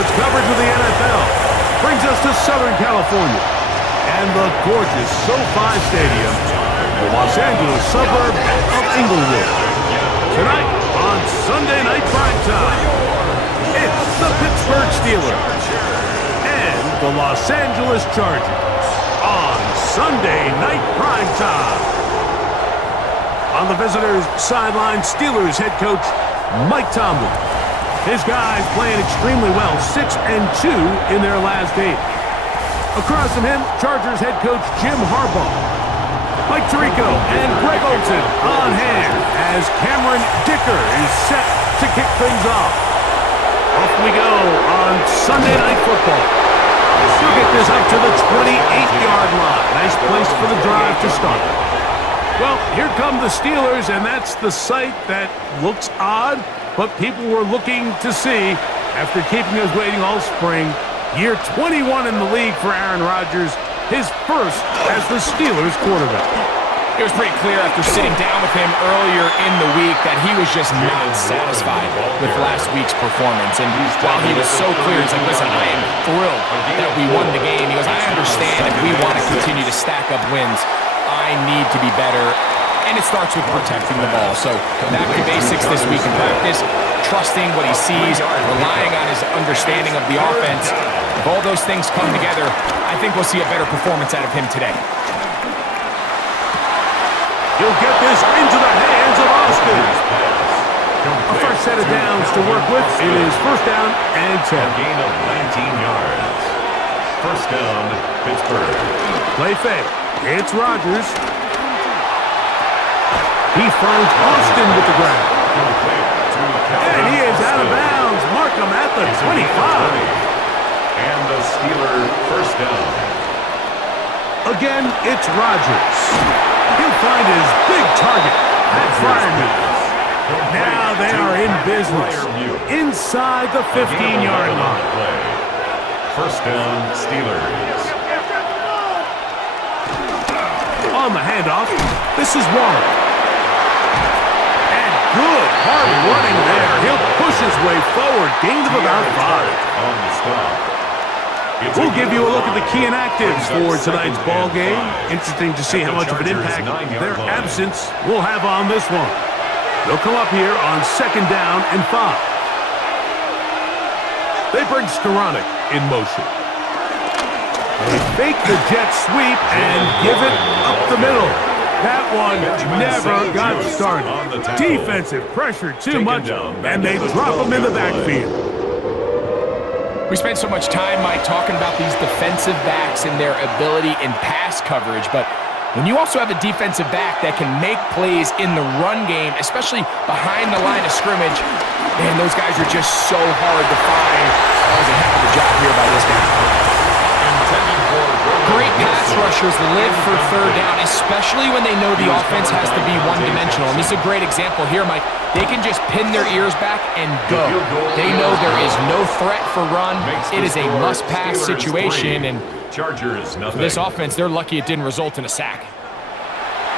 sports coverage of the NFL brings us to Southern California and the gorgeous SoFi Stadium, the Los Angeles suburb of Inglewood. Tonight on Sunday Night Primetime, it's the Pittsburgh Steelers and the Los Angeles Chargers on Sunday Night Primetime. On the visitors' sideline, Steelers head coach Mike Tomlin. His guys playing extremely well, 6-2 in their last 8. Across from him, Chargers head coach Jim Harbaugh. Mike Tirico and Greg Olsen on hand as Cameron Dicker is set to kick things off. Off we go on Sunday Night Football. We'll get this up to the 28-yard line. Nice place for the drive to start. Well, here come the Steelers, and that's the sight that looks odd, but people were looking to see after keeping us waiting all spring. Year 21 in the league for Aaron Rodgers, his first as the Steelers quarterback. It was pretty clear after sitting down with him earlier in the week that he was just not satisfied with last week's performance. And while he was so clear, he's like, listen, I am thrilled that we won the game. He goes, I understand if we want to continue to stack up wins, I need to be better. And it starts with protecting the ball. So back to basics this week in practice, trusting what he sees, relying on his understanding of the offense. If all those things come together, I think we'll see a better performance out of him today. He'll get this into the hands of Austin. A first set of downs to work with. It is first down and 10. A gain of 19 yards. First down, Pittsburgh. Play fake. It's Rodgers. He finds Austin with the ground. And he is out of bounds. Mark him at the 25. And the Steeler first down. Again, it's Rodgers. He'll find his big target at Fryermuth. Now they are in business inside the 15-yard line. First down, Steelers. On the handoff, this is Warren. And good, hard running there. He'll push his way forward, gain of about 5. On the stop. We'll give you a look at the key inactives for tonight's ball game. Interesting to see how much of an impact their absence will have on this one. They'll come up here on second down and 5. They bring Skoranek in motion. They fake the jet sweep and give it up the middle. That one never got started. Defensive pressure too much, and they drop him in the backfield. We spent so much time, Mike, talking about these defensive backs and their ability in pass coverage, but when you also have a defensive back that can make plays in the run game, especially behind the line of scrimmage, man, those guys are just so hard to find. That was a heck of a job here by this guy. Great pass rushers live for third down, especially when they know the offense has to be one-dimensional. And this is a great example here, Mike. They can just pin their ears back and go. They know there is no threat for run. It is a must-pass situation, and for this offense, they're lucky it didn't result in a sack.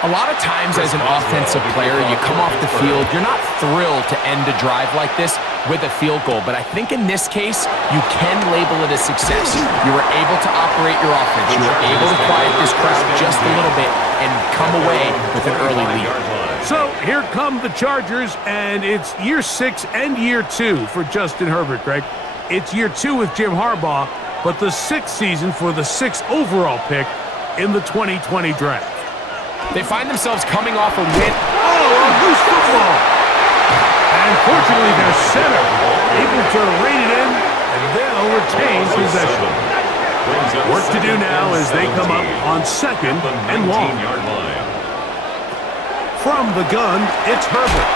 A lot of times as an offensive player, you come off the field, you're not thrilled to end a drive like this with a field goal. But I think in this case, you can label it a success. You were able to operate your offense. You were able to quiet this crowd just a little bit and come away with an early lead. So here come the Chargers, and it's year 6 and year 2 for Justin Herbert, Greg. It's year 2 with Jim Harbaugh, but the 6th season for the 6th overall pick in the 2020 draft. They find themselves coming off a win. Oh, a loose football. And fortunately, their center able to rein it in, and they'll retain possession. Work to do now as they come up on second and long. From the gun, it's Herbert.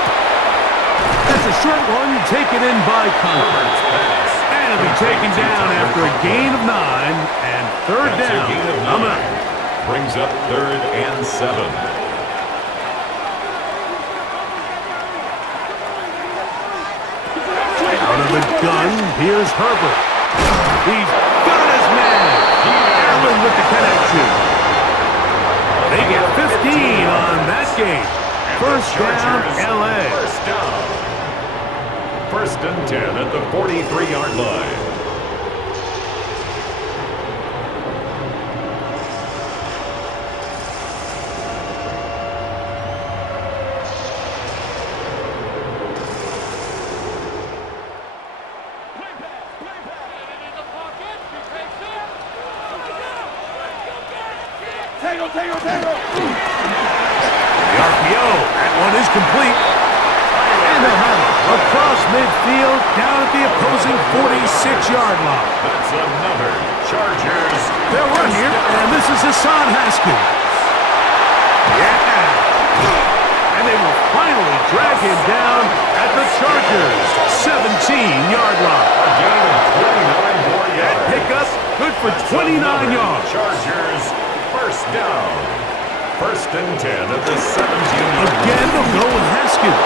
That's a short one taken in by Conklin. And it'll be taken down after a gain of 9 and third down. Coming up. Brings up third and 7. Out of the gun, here's Herbert. He's got his man. Allen with the connection. They get 15 on that game. First down, L.A. First and 10 at the 43-yard line. The RPO, that one is complete. And they'll have it across midfield down at the opposing 46-yard line. That's another Chargers. They'll run here, and this is Hassan Haskins. Yeah! And they will finally drag him down at the Chargers' 17-yard line. A gain of 29 more That yards. pickup good for 29 yards. Chargers, first down. First and 10 at the 17-yard line. Again, they'll go with Haskins.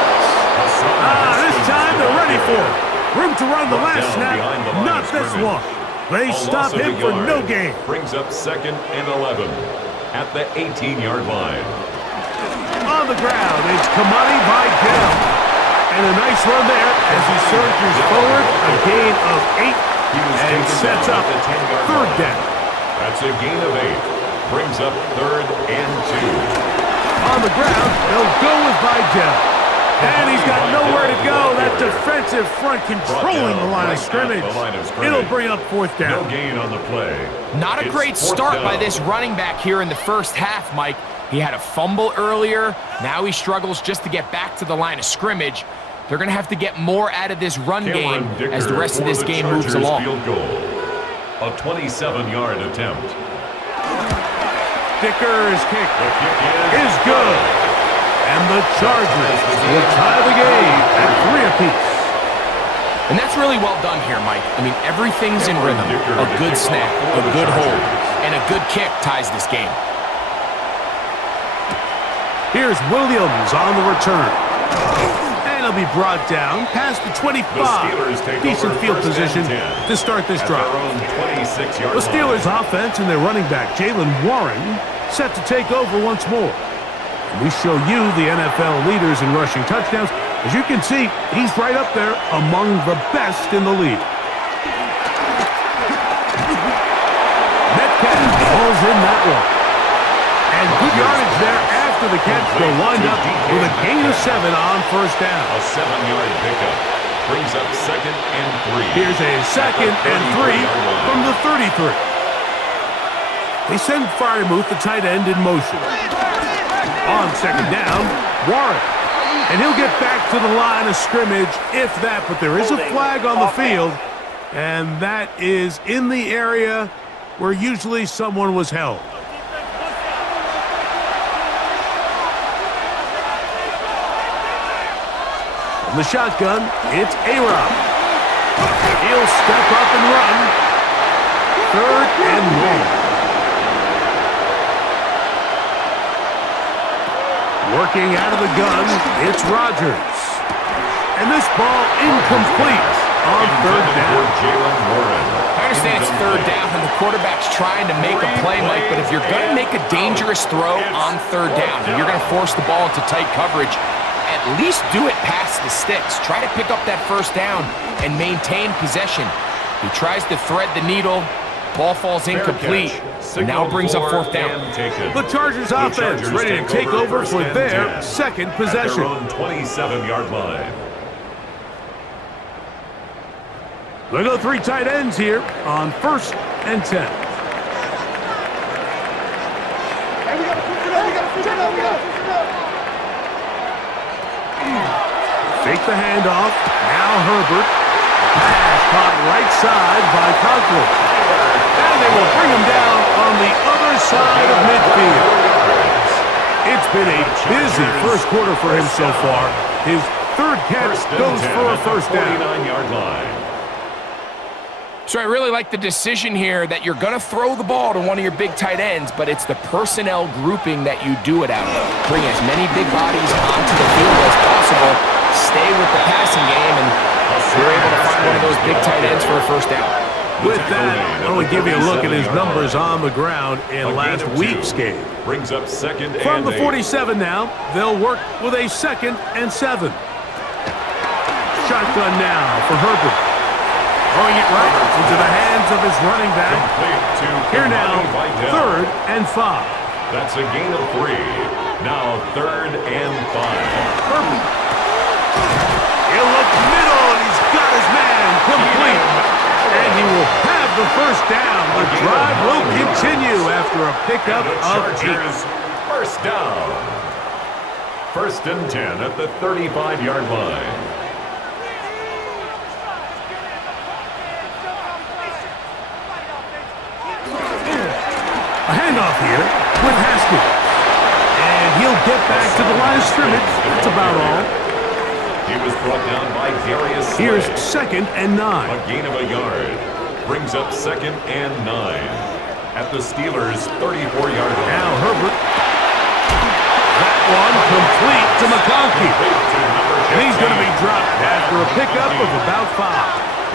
This time they're ready for it. Room to run the last snap, not this one. They stop him for no gain. Brings up second and 11 at the 18-yard line. On the ground, it's Kamani Vidal. And a nice run there as he surges forward, a gain of 8, and sets up third down. That's a gain of 8. Brings up third and 2. On the ground, they'll go with Vidal. And he's got nowhere to go. That defensive front controlling the line of scrimmage. It'll bring up fourth down. No gain on the play. Not a great start by this running back here in the first half, Mike. He had a fumble earlier. Now he struggles just to get back to the line of scrimmage. They're going to have to get more out of this run game as the rest of this game moves along. Field goal. A 27-yard attempt. Dicker's kick The kick is good. And the Chargers will tie the game at 3 apiece. And that's really well done here, Mike. I mean, everything's in rhythm. A good snap, a good hold, and a good kick ties this game. Here's Williams on the return. And he'll be brought down past the 25. Decent field position to start this drive. The Steelers' offense and their running back, Jalen Warren, set to take over once more. We show you the NFL leaders in rushing touchdowns. As you can see, he's right up there among the best in the league. Metcalf pulls in that one. And good yardage there after the catch. They'll wind up with a gain of 7 on first down. A 7-yard pickup. Brings up second and 3. Here's a second and 3 from the 33. They send Freiermuth, the tight end, in motion. On second down, Warren. And he'll get back to the line of scrimmage, if that. But there is a flag on the field, and that is in the area where usually someone was held. From the shotgun, it's A-Rob. He'll step up and run. Third and 1. Working out of the gun, it's Rodgers. And this ball incomplete on third down. I understand it's third down and the quarterback's trying to make a play, Mike, but if you're going to make a dangerous throw on third down, and you're going to force the ball into tight coverage, at least do it past the sticks. Try to pick up that first down and maintain possession. He tries to thread the needle. Ball falls incomplete. Now brings up fourth down. The Chargers offense ready to take over for their second possession. At their own 27-yard line. They go 3 tight ends here on first and 10. Fake the handoff. Now Herbert. Pass caught right side by Conklin. And they will bring him down on the other side of midfield. It's been a busy first quarter for him so far. His third catch goes for a first down. 49-yard line. So I really like the decision here that you're going to throw the ball to one of your big tight ends, but it's the personnel grouping that you do it out of. Bring as many big bodies onto the field as possible. Stay with the passing game, and you're able to find one of those big tight ends for a first down. With that, I want to give you a look at his numbers on the ground in last week's game. Brings up second and From the 8. 47 now, they'll work with a second and 7. Shotgun now for Herbert. Throwing it right into the hands of his running back. Here now, third and 5. That's a gain of 3. Now third and 5. Herbert. He'll look middle, and he's got his man complete. And he will have the first down. The drive will continue after after a pickup And the of 8. Chargers, first down. First and 10 at the 35-yard line. A handoff here with Haskins. And he'll get back to the line of scrimmage. That's about all. He was brought down by Darius Slay. Here's 2nd and 9. A gain of a yard. Brings up 2nd and 9 at the Steelers' 34-yard line. Now Herbert. That one complete to McConkey. And he's going to be dropped after a pickup of about 5.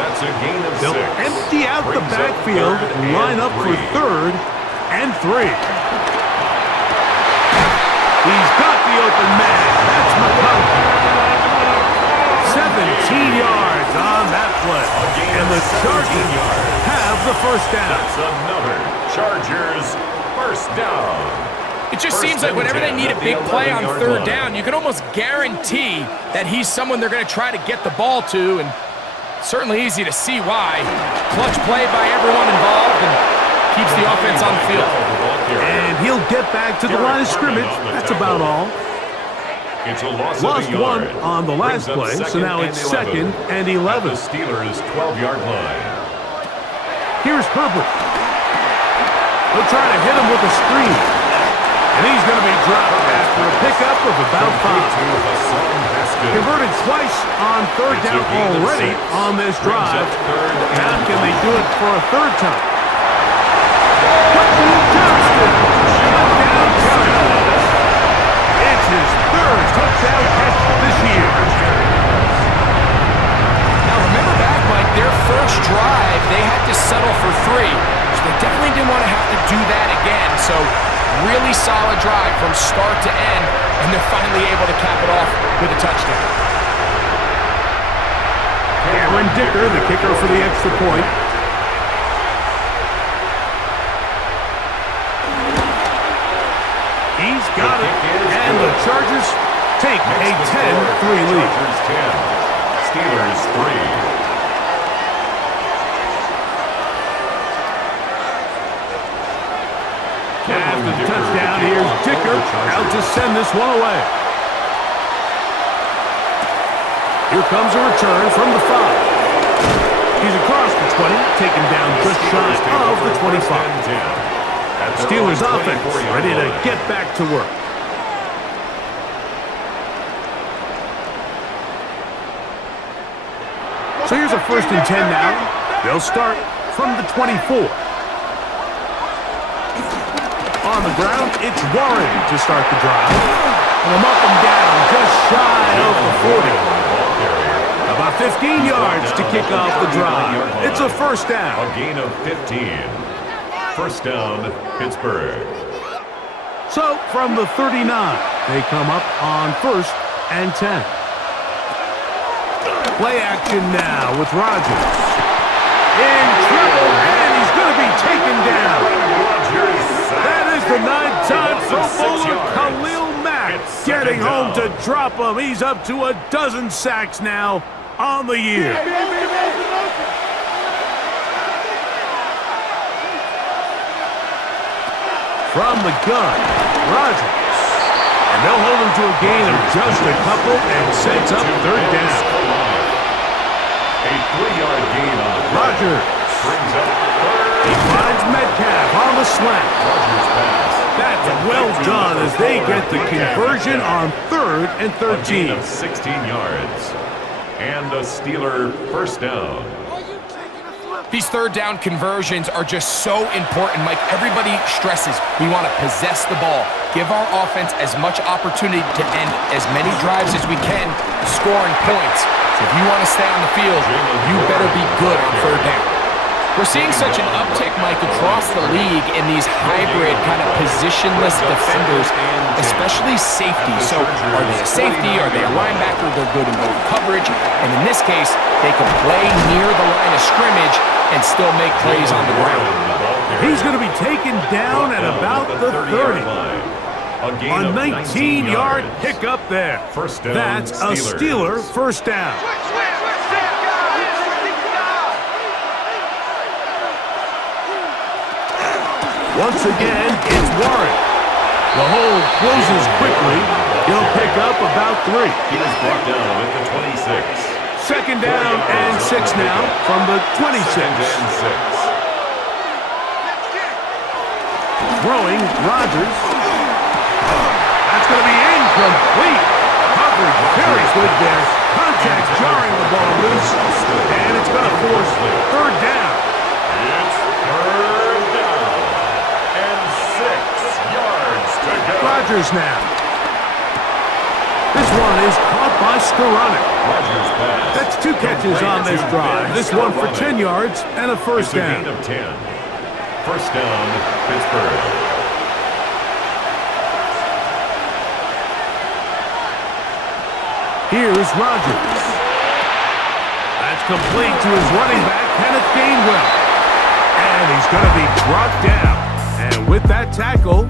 That's a gain of 6. They'll empty out the Brings up backfield 3rd and line up for 3rd and 3. He's got the open man. That's McConkey. 17 yards on that play. And the Chargers have the first down. That's another Chargers first down. It just seems like whenever they need a big play on 3rd down, you can almost guarantee that he's someone they're going to try to get the ball to, and certainly easy to see why. Clutch play by everyone involved and keeps the offense on the field. And he'll get back to the line of scrimmage. That's about all. It's a loss Lost of a yard. 1 on the last play, so now it's 2nd and 11. At the Steelers' 12-yard line. Here's Herbert. They'll try to hit him with a screen. And he's going to be dropped after a pickup of about 5. Converted twice on 3rd down already on this drive. Now can they do it for a 3rd time? Johnston! Touchdown Chargers! It's his 3rd touchdown catch this year. Now remember back, Mike, their first drive, they had to settle for 3. So they definitely didn't want to have to do that again. So really solid drive from start to end, and they're finally able to cap it off with a touchdown. Aaron Dicker, the kicker for the extra point. He's got it, and the Chargers take a 10-3 lead. Chargers 10, Steelers 3. After the touchdown, here's Dicker out to send this one away. Here comes a return from the 5. He's across the 20, taken down just shy of the 25. Steelers offense ready to get back to work. So here's a 1st and 10 now. They'll start from the 24. On the ground, it's Warren to start the drive. And up and down, just shy of the 40. About 15 yards to kick off the drive. It's a 1st down. A gain of 15. First down, Pittsburgh. So from the 39, they come up on 1st and 10. Play action now with Rodgers. In trouble, and he's going to be taken down. That is the 9-time Pro Bowler Khalil Mack getting home to drop him. He's up to a dozen sacks now on the year. From the gun, Rodgers. And they'll hold him to a gain of just a couple and sets up 3rd down. A 3-yard gain on the play. Rodgers. Brings up 3rd. He finds Metcalf on the slant. Rodgers pass. That's well done as they get the conversion on 3rd and A gain 13. of 16 yards. And a Steeler first down. These 3rd down conversions are just so important, Mike. Everybody stresses we want to possess the ball, give our offense as much opportunity to end as many drives as we can, scoring points. So if you want to stay on the field, you better be good on 3rd down. We're seeing such an uptick, Mike, across the league in these hybrid kind of positionless defenders, especially safety. So are they a safety? Are they a linebacker? They're good in both coverage. And in this case, they can play near the line of scrimmage and still make plays on the ground. He's going to be taken down at about the 30. A 19-yard pickup there. That's a Steeler first down. Once again, it's Warren. The hole closes quickly. He'll pick up about 3. He was brought down at the 26. Second down and 6 now from the 26. Second and 6. Throwing, Rodgers. That's going to be incomplete. Coverage very good there. Contact jarring the ball loose. And it's going to force third down. It's third down. And 6 yards to go. Rodgers now. This one is caught by Skoranek. Rodgers pass. That's 2 catches on this drive. This one for 10 yards and a first It's a down. gain of 10. First down, Pittsburgh. Here's Rodgers. That's complete to his running back, Kenneth Gainwell. And he's going to be brought down. And with that tackle,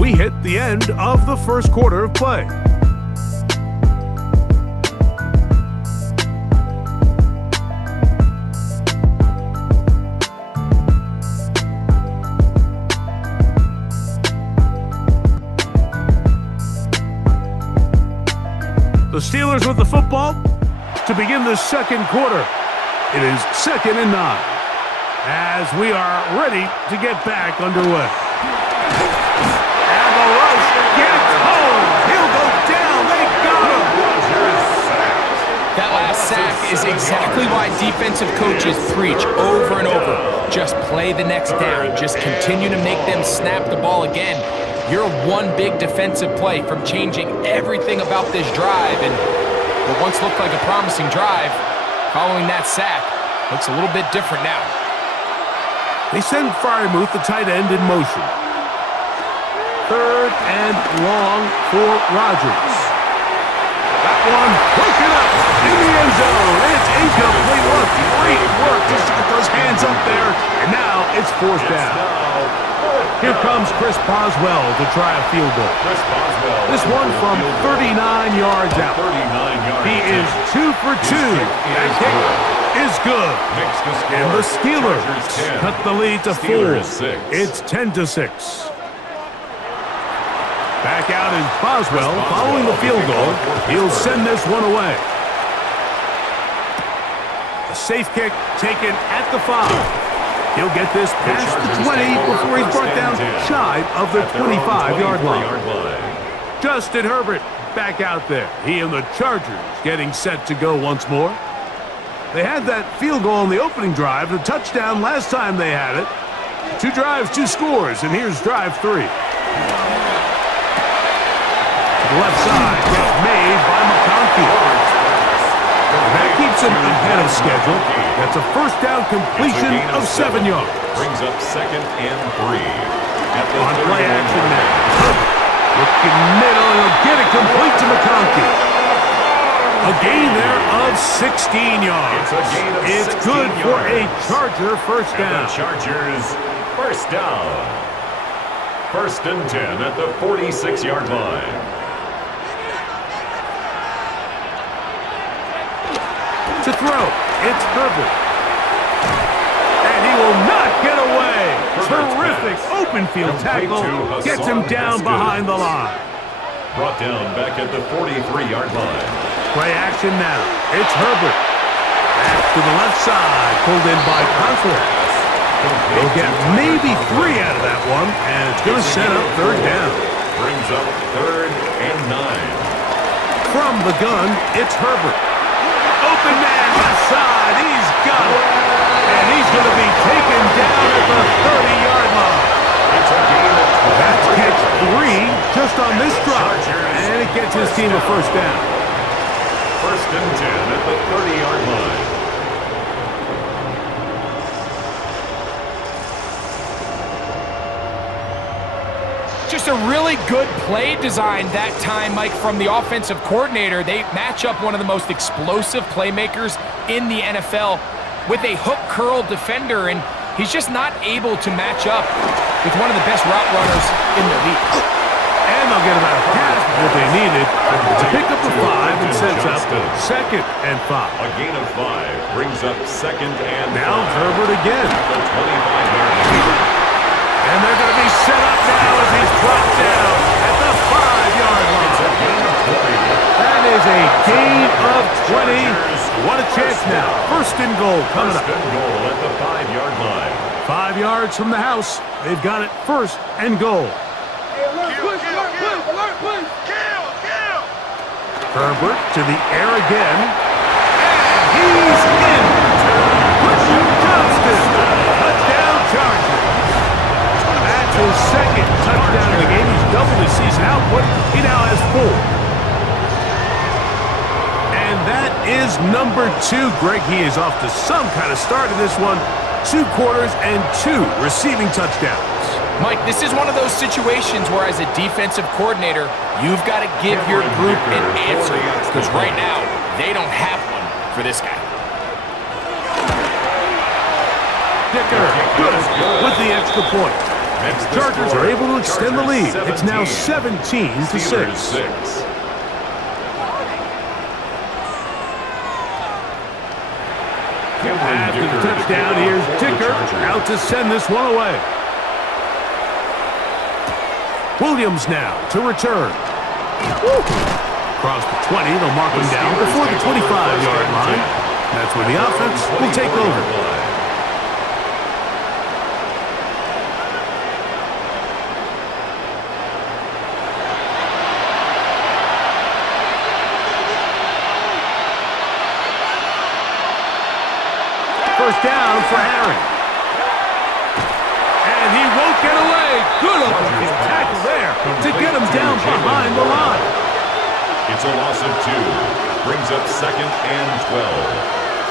we hit the end of the first quarter of play. The Steelers with the football to begin the second quarter. It is 2nd and 9 as we are ready to get back underway. And the rush gets home. He'll go down. They got him. That last sack is exactly why defensive coaches preach over and over. Just play the next down. Just continue to make them snap the ball again. You're one big defensive play from changing everything about this drive, and what once looked like a promising drive, following that sack, looks a little bit different now. They send Freiermuth, the tight end, in motion. Third and long for Rodgers. That one broken up in the end zone. It's incomplete. What great work. Just got those hands up there, and now it's 4th down. Here comes Chris Boswell to try a field goal. This one from 39 yards out. 39 yards. He is 2 for 2. That kick is good. And the Steelers cut the lead to 4. It's 10-6. Back out is Boswell following the field goal. He'll send this one away. A safe kick taken at the 5. He'll get this past the 20 before he's brought down shy of the 25-yard line. Justin Herbert back out there. He and the Chargers getting set to go once more. They had that field goal on the opening drive, the touchdown last time they had it. 2 drives, 2 scores, and here's drive 3. To the left side, gets made by McConkey. That keeps him ahead of schedule. That's a first down completion of 7 yards. Brings up 2nd and 3. On play action now. Looking middle, and he'll get it complete to McConkey. A gain there of 16 yards. It's good for a Charger first down. The Chargers first down. 1st and 10 at the 46-yard line. To throw, it's Herbert. And he will not get away. Terrific open field tackle. Gets him down behind the line. Brought down back at the 43-yard line. Play action now. It's Herbert. Back to the left side. Pulled in by Conklin. They'll get maybe 3 out of that one. And it's going to set up 3rd down. Brings up 3rd and 9. From the gun, it's Herbert. Open man left side. He's got it. And he's going to be taken down at the 30-yard line. That's catch 3 just on this drive. And it gets his team a first down. 1st and 10 at the 30-yard line. Just a really good play design that time, Mike, from the offensive coordinator. They match up one of the most explosive playmakers in the NFL with a hook curl defender, and he's just not able to match up with one of the best route runners in the league. And they'll get about half what they needed to pick up the 5 and sets up 2nd and 5. A gain of 5 brings up 2nd and 5. Now Herbert again. At the 25-yard line. And they're going to set up now as he's brought down at the 5-yard line. That is a gain of 20. What a chance now. First and goal coming up. First and goal at the 5-yard line. 5 yards from the house. They've got it first and goal. Herbert to the air again. And he's in. Johnston. Touchdown Chargers. That's his second touchdown of the game. He's doubled his season output. He now has 4. And that is number 2. Greg, he is off to some kind of start in this one. 2 quarters and 2 receiving touchdowns. Mike, this is one of those situations where as a defensive coordinator, you've got to give your group an answer. Because right now, they don't have one for this guy. Dicker, good with the extra point. And the Chargers are able to extend the lead. It's now 17-6. After the touchdown, here's Dicker out to send this one away. Williams now to return. Across the 20, they'll mark him down before the 25-yard line. That's where the offense will take over. First down for Harry. And he won't get away. Good open tackle there to get him down behind the line. It's a loss of 2. Brings up second and 12.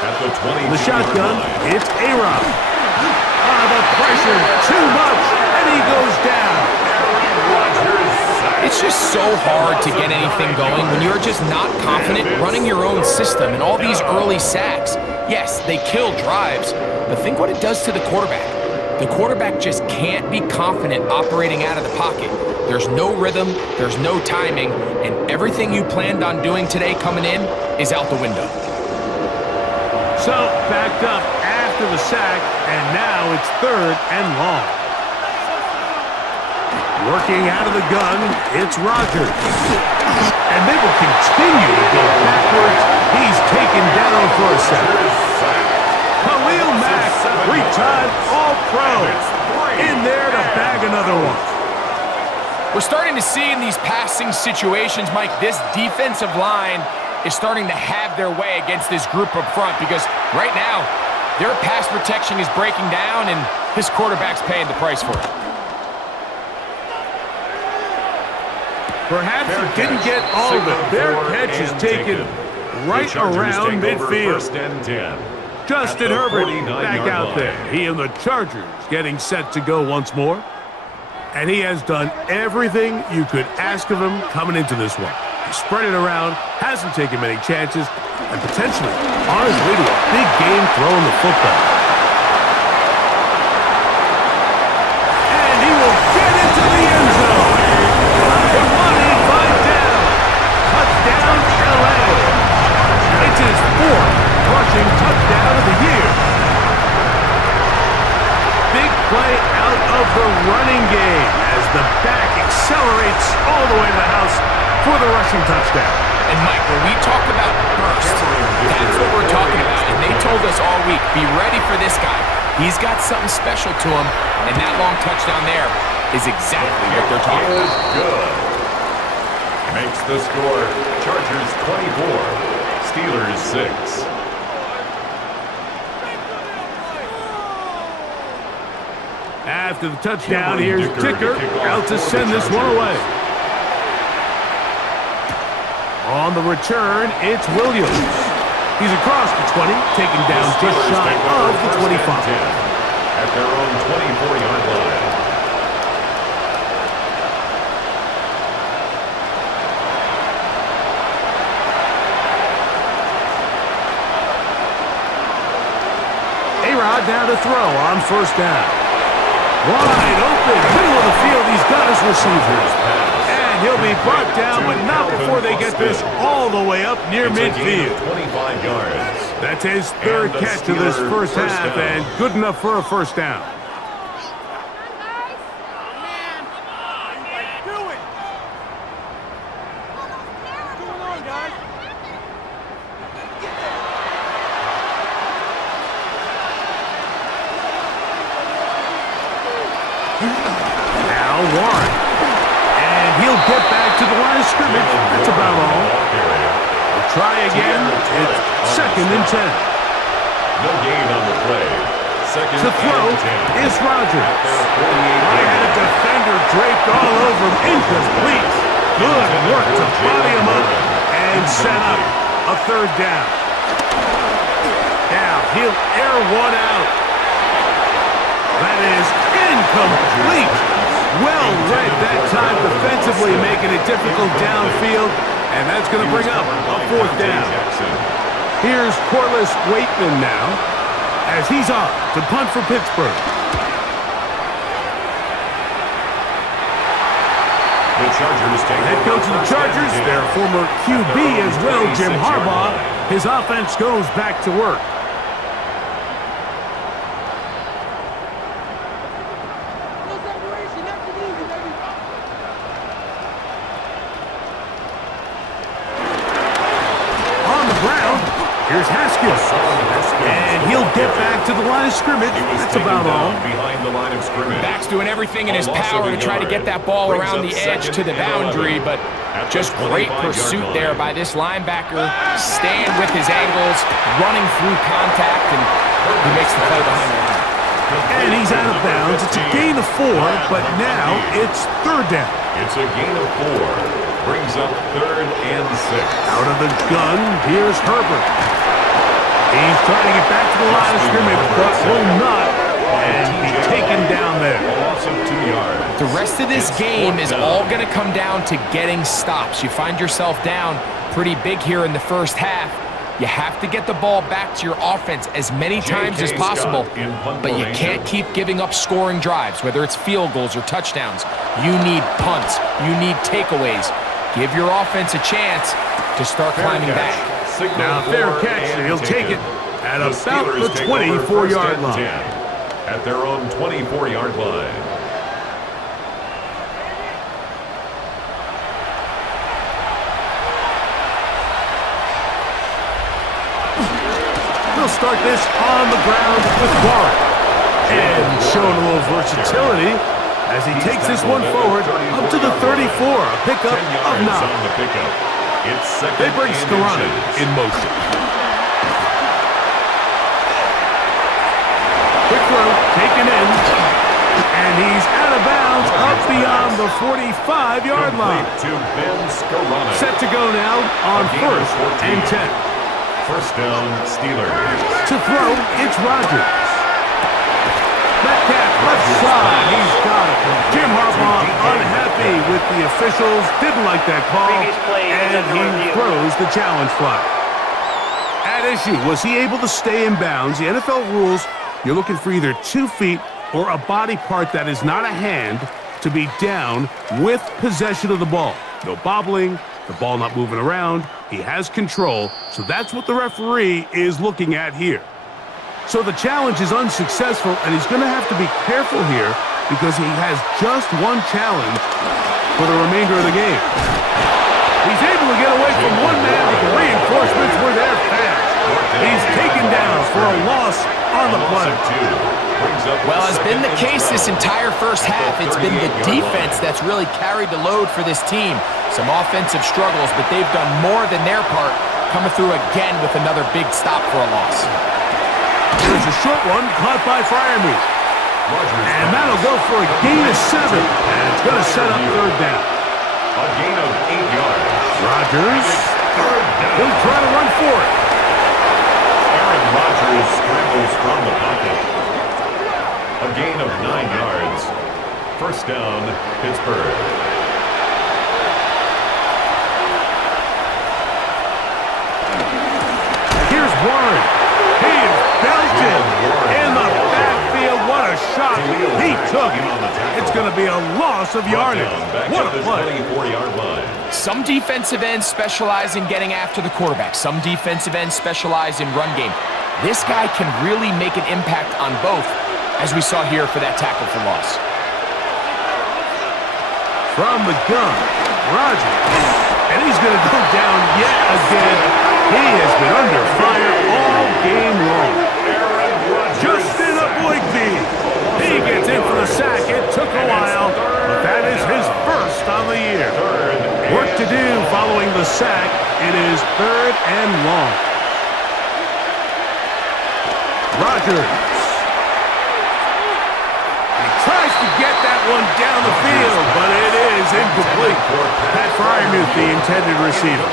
At the 20. The shotgun, it's A-Rod. The pressure, too much, and he goes down. It's just so hard to get anything going when you're just not confident running your own system and all these early sacks. Yes, they kill drives, but think what it does to the quarterback. The quarterback just can't be confident operating out of the pocket. There's no rhythm, there's no timing, and everything you planned on doing today coming in is out the window. So, backed up after the sack, and now it's 3rd and long. Working out of the gun, it's Rodgers. And they will continue to go backwards. He's taken down for a sack. Khalil Mack, 3-time All-Pro, in there to bag another one. We're starting to see in these passing situations, Mike, this defensive line is starting to have their way against this group up front because right now, their pass protection is breaking down and this quarterback's paying the price for it. Perhaps he didn't get all of it. Their catch is taken right around midfield. Justin Herbert back out there. He and the Chargers getting set to go once more. And he has done everything you could ask of him coming into this one. He spread it around, hasn't taken many chances, and potentially on his way to a big game throwing the football. And he will get into the end zone. Touchdown, LA. It's his 4th rushing touchdown of the year. Big play out of the running game as the back accelerates all the way to the house for the rushing touchdown. And Mike, when we talk about burst, that's what we're talking about. And they told us all week, be ready for this guy. He's got something special to him, and that long touchdown there is exactly what they're talking about. Good. Makes the score Chargers 24, Steelers 6. After the touchdown, here's Dicker out to send this one away. On the return, it's Williams. He's across the 20, taken down just shy of the 25. At their own 24-yard line. A-Rod now to throw on first down. Wide open, middle of the field, he's got his receivers. And he'll be brought down, but not before they get this all the way up near midfield. 25 yards. That's his 3rd catch of this first half, and good enough for a first down. Now Warren. And he'll get back to the line of scrimmage. That's about all. We'll try again. It's 2nd and 10. No gain on the play. Second To throw is Rogers. I had a defender draped all over him. Incomplete. Good work to body him up and set up a 3rd down. Now he'll air one out. That is incomplete. Well read that time defensively, making it difficult downfield, and that's going to bring up a 4th down. Here's Corliss Waitman now, as he's off to punt for Pittsburgh. The Chargers take Head coach of the Chargers, their former QB as well, Jim Harbaugh. His offense goes back to work. Here's Haskins, and he'll get back to the line of scrimmage. That's about all. Behind the line of scrimmage. Back's doing everything in his power to try to get that ball around the edge to the boundary, but just great pursuit there by this linebacker. Staying with his angles, running through contact, and he makes the play behind the line. And he's out of bounds. It's a gain of 4, but now it's 3rd down. It's a gain of 4. Brings up 3rd and 6. Out of the gun, here's Herbert. He's trying to get back to the line of scrimmage, but will not, and be taken down there. Loss of 2 yards. The rest of this game is all going to come down to getting stops. You find yourself down pretty big here in the first half. You have to get the ball back to your offense as many times as possible, but you can't keep giving up scoring drives, whether it's field goals or touchdowns. You need punts. You need takeaways. Give your offense a chance to start climbing back. Now, fair catch, he'll take it at about the 24-yard line. At their own 24-yard line. They'll start this on the ground with Warren. And showing a little versatility as he takes this one forward up to the 34, a pickup of 9. They bring Skarana in motion. Quick throw, taken in, and he's out of bounds up beyond the 45-yard line. Set to go now on 1st and 10. First down, Steelers. To throw, it's Rogers. Metcalf left side, he's got it. Jim Harbaugh unhappy with the officials, didn't like that call, and he throws the challenge flag. At issue, was he able to stay in bounds? The NFL rules, you're looking for either 2 feet or a body part that is not a hand to be down with possession of the ball. No bobbling, the ball not moving around, he has control, so that's what the referee is looking at here. So the challenge is unsuccessful, and he's going to have to be careful here because he has just one challenge for the remainder of the game. He's able to get away from one man, but the reinforcements were there fast. He's taken down for a loss on the play. Well, as been the case this entire first half, it's been the defense that's really carried the load for this team. Some offensive struggles, but they've done more than their part, coming through again with another big stop for a loss. There's a short one caught by Freiermuth. And that'll go for a gain of 7. And it's going to set up 3rd down. A gain of 8 yards. Rogers. He'll try to run for it. Aaron Rodgers scrambles from the pocket. A gain of 9 yards. First down, Pittsburgh. Here's Warren. He is belted in the backfield. What a shot he took. It's going to be a loss of yardage. What a play. Some defensive ends specialize in getting after the quarterback. Some defensive ends specialize in run game. This guy can really make an impact on both, as we saw here for that tackle for loss. From the gun, Rogers. And he's going to go down yet again. He has been under fire all game long. Justin Aboigbe. He gets in for the sack. It took the sack. It is 3rd and long. Rodgers. He tries to get that one down the field, but it is incomplete. Pat Fryermuth, the intended receiver.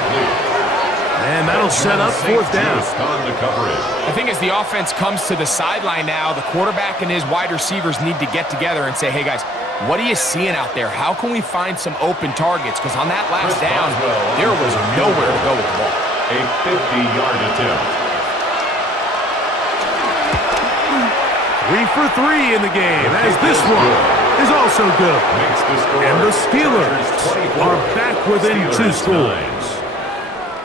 And that'll set up 4th down. I think as the offense comes to the sideline now, the quarterback and his wide receivers need to get together and say, hey, guys, what are you seeing out there? How can we find some open targets? Because on that last down, there was nowhere to go with the ball. A 50-yard attempt. 3 for 3 in the game, as this one is also good. And the Steelers are back within 2 scores.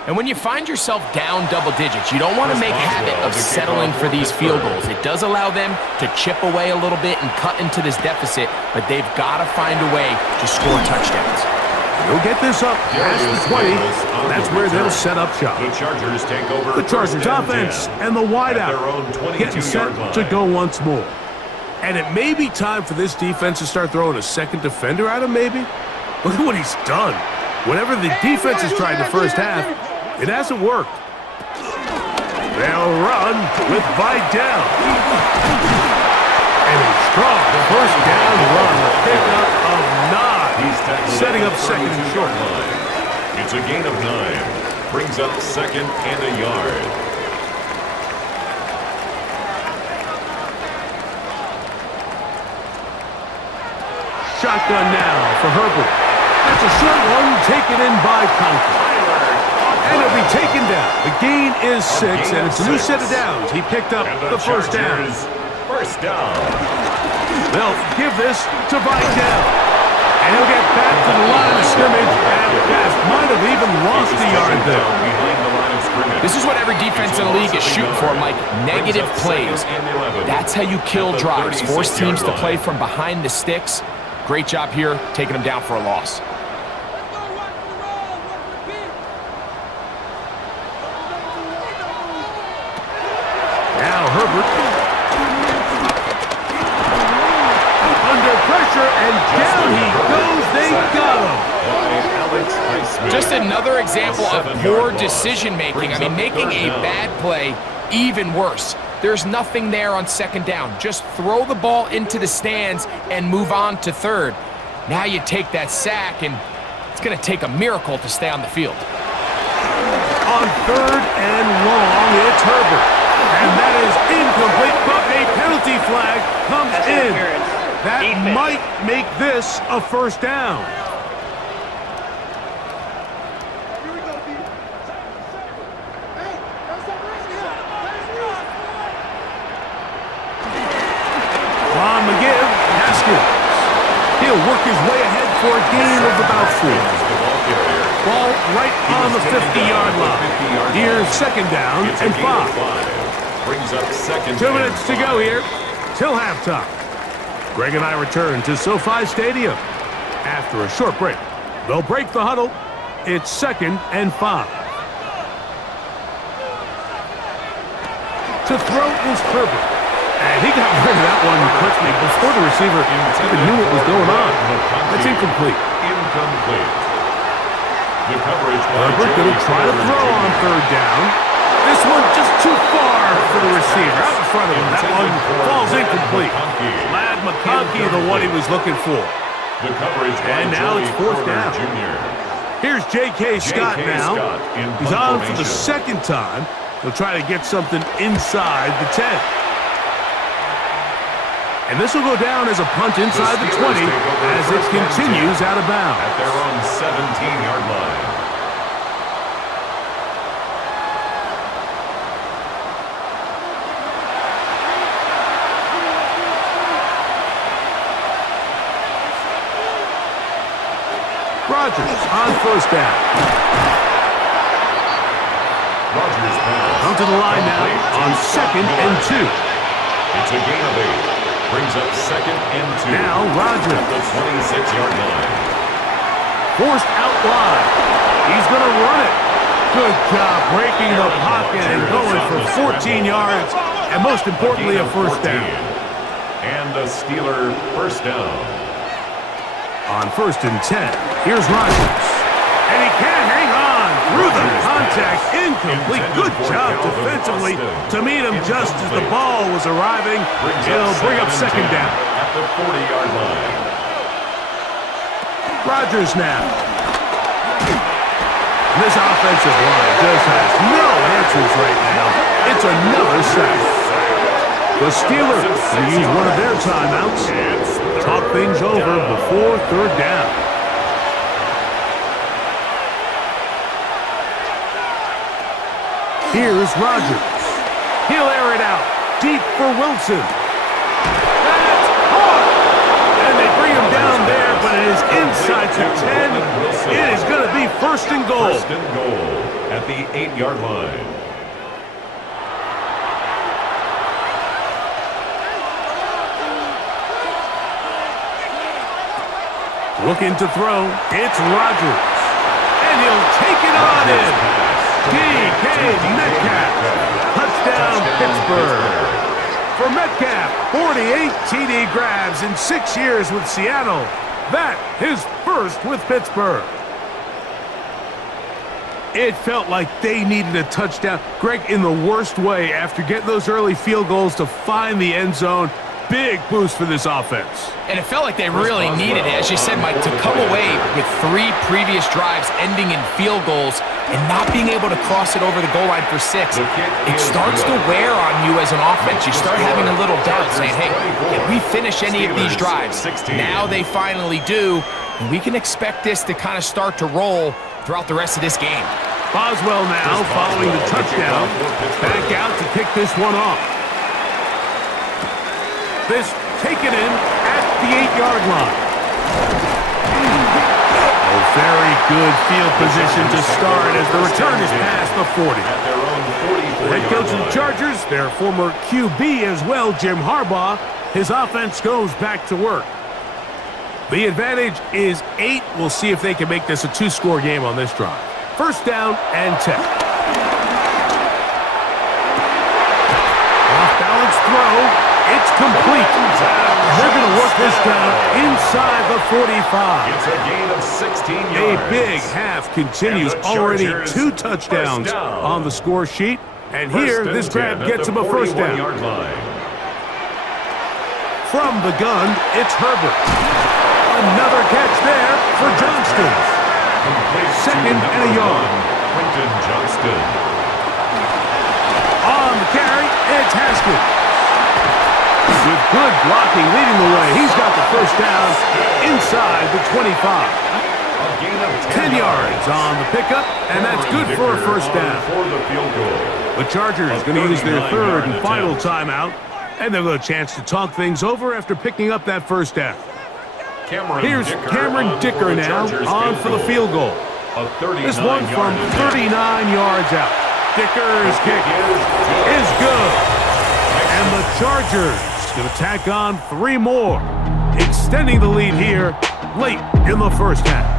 And when you find yourself down double digits, you don't want to make habit of settling for these field goals. It does allow them to chip away a little bit and cut into this deficit, but they've got to find a way to score touchdowns. They'll get this up past the 20. That's where they'll set up shop. The Chargers take over. The Chargers offense and the wideout getting set to go once more. And it may be time for this defense to start throwing a second defender at him, maybe. Look at what he's done. Whatever the defense has tried the first half, it hasn't worked. They'll run with Vidal. And a strong first down run. A pickup of 9. Setting up 2nd and short. It's a gain of 9. Brings up 2nd and a yard. Shotgun now for Herbert. That's a short one taken in by Conklin. And it'll be taken down. The gain is 6, and it's a new set of downs. He picked up the first down. First down. They'll give this to Vidal. And he'll get back to the line of scrimmage at best. Might have even lost a yard there. This is what every defense in the league is shooting for, Mike. Negative plays. That's how you kill drives. Force teams to play from behind the sticks. Great job here, taking them down for a loss. Now Herbert. Under pressure, and down he goes. They got him. Just another example of poor decision-making. I mean, making a bad play even worse. There's nothing there on 2nd down. Just throw the ball into the stands and move on to 3rd. Now you take that sack, and it's going to take a miracle to stay on the field. On 3rd and long, it's Herbert. And that is incomplete, but a penalty flag comes in. That might make this a first down. Ron McGill, Haskins. He'll work his way ahead for a gain of about 4. Ball right on the 50-yard line. Here's 2nd down and 5. Brings up 2nd. 2 minutes to go here till halftime. Greg and I return to SoFi Stadium. After a short break, they'll break the huddle. It's 2nd and 5. To throw is Herbert. And he got rid of that one quickly before the receiver even knew what was going on. That's incomplete. Incomplete. The coverage. Herbert going to try to throw on 3rd down. This one just too far for the receiver. Out in front of him. That one falls incomplete. Ladd McConkey, the one he was looking for. The coverage. And now it's 4th down. Here's J.K. Scott now. He's on for the 2nd time. He'll try to get something inside the 10. And this will go down as a punt inside the 20 as it continues out of bounds. At their own 17-yard line. Rodgers on 1st down. Rodgers pass. Come to the line now on 2nd and 2. It's a gain of 8. Brings up 2nd and 2. Now Rodgers. At the 26-yard line. Forced out wide. He's going to run it. Good job breaking the pocket and going for 14 yards. And most importantly, a first down. And a Steeler first down. On 1st and 10, here's Rodgers. And he can't hang on. through the contact, incomplete. Good job defensively to meet him just as the ball was arriving. It'll bring up second down. At the 40-yard line. Rodgers now. This offensive line just has no answers right now. It's another sack. The Steelers will use one of their timeouts. Talk things over before third down. Here's Rodgers. He'll air it out. Deep for Wilson. That's caught! And they bring him down there, but it is inside the 10. It is going to be first and goal. First and goal at the 8-yard line. Looking to throw. It's Rodgers. And he'll take it on in. DK Metcalf. Touchdown, Pittsburgh. For Metcalf, 48 TD grabs in 6 years with Seattle. That his first with Pittsburgh. It felt like they needed a touchdown. Greg, in the worst way, after getting those early field goals to find the end zone. Big boost for this offense. And it felt like they really needed it. As you said, Mike, to come away with 3 previous drives ending in field goals and not being able to cross it over the goal line for 6, it starts to wear on you as an offense. You start having a little doubt, saying, hey, can we finish any of these drives? Now they finally do, and we can expect this to kind of start to roll throughout the rest of this game. Boswell now following the touchdown. Back out to kick this one off. This taken in at the 8-yard line. A very good field position to start as the return is past the 40. Head coach of the Chargers, their former QB as well, Jim Harbaugh. His offense goes back to work. The advantage is 8. We'll see if they can make this a 2-score game on this drive. First down and 10. Off-balance throw. It's complete. They're going to work this down inside the 45. It's a gain of 16 yards. A big half continues. Already 2 touchdowns on the score sheet. And here, this grab gets him a first down. From the gun, it's Herbert. Another catch there for Johnston. Second and a yard. Quentin Johnston. On the carry, it's Haskins. With good blocking leading the way, he's got the first down inside the 25. 10 yards on the pickup, and that's good for a first down. The Chargers going to use their third and final timeout, and they'll get a chance to talk things over after picking up that first down. Here's Cameron Dicker now on for the field goal. This one from 39 yards out. Dicker's kick is good. And the Chargers going to tack on 3 more, extending the lead here late in the first half.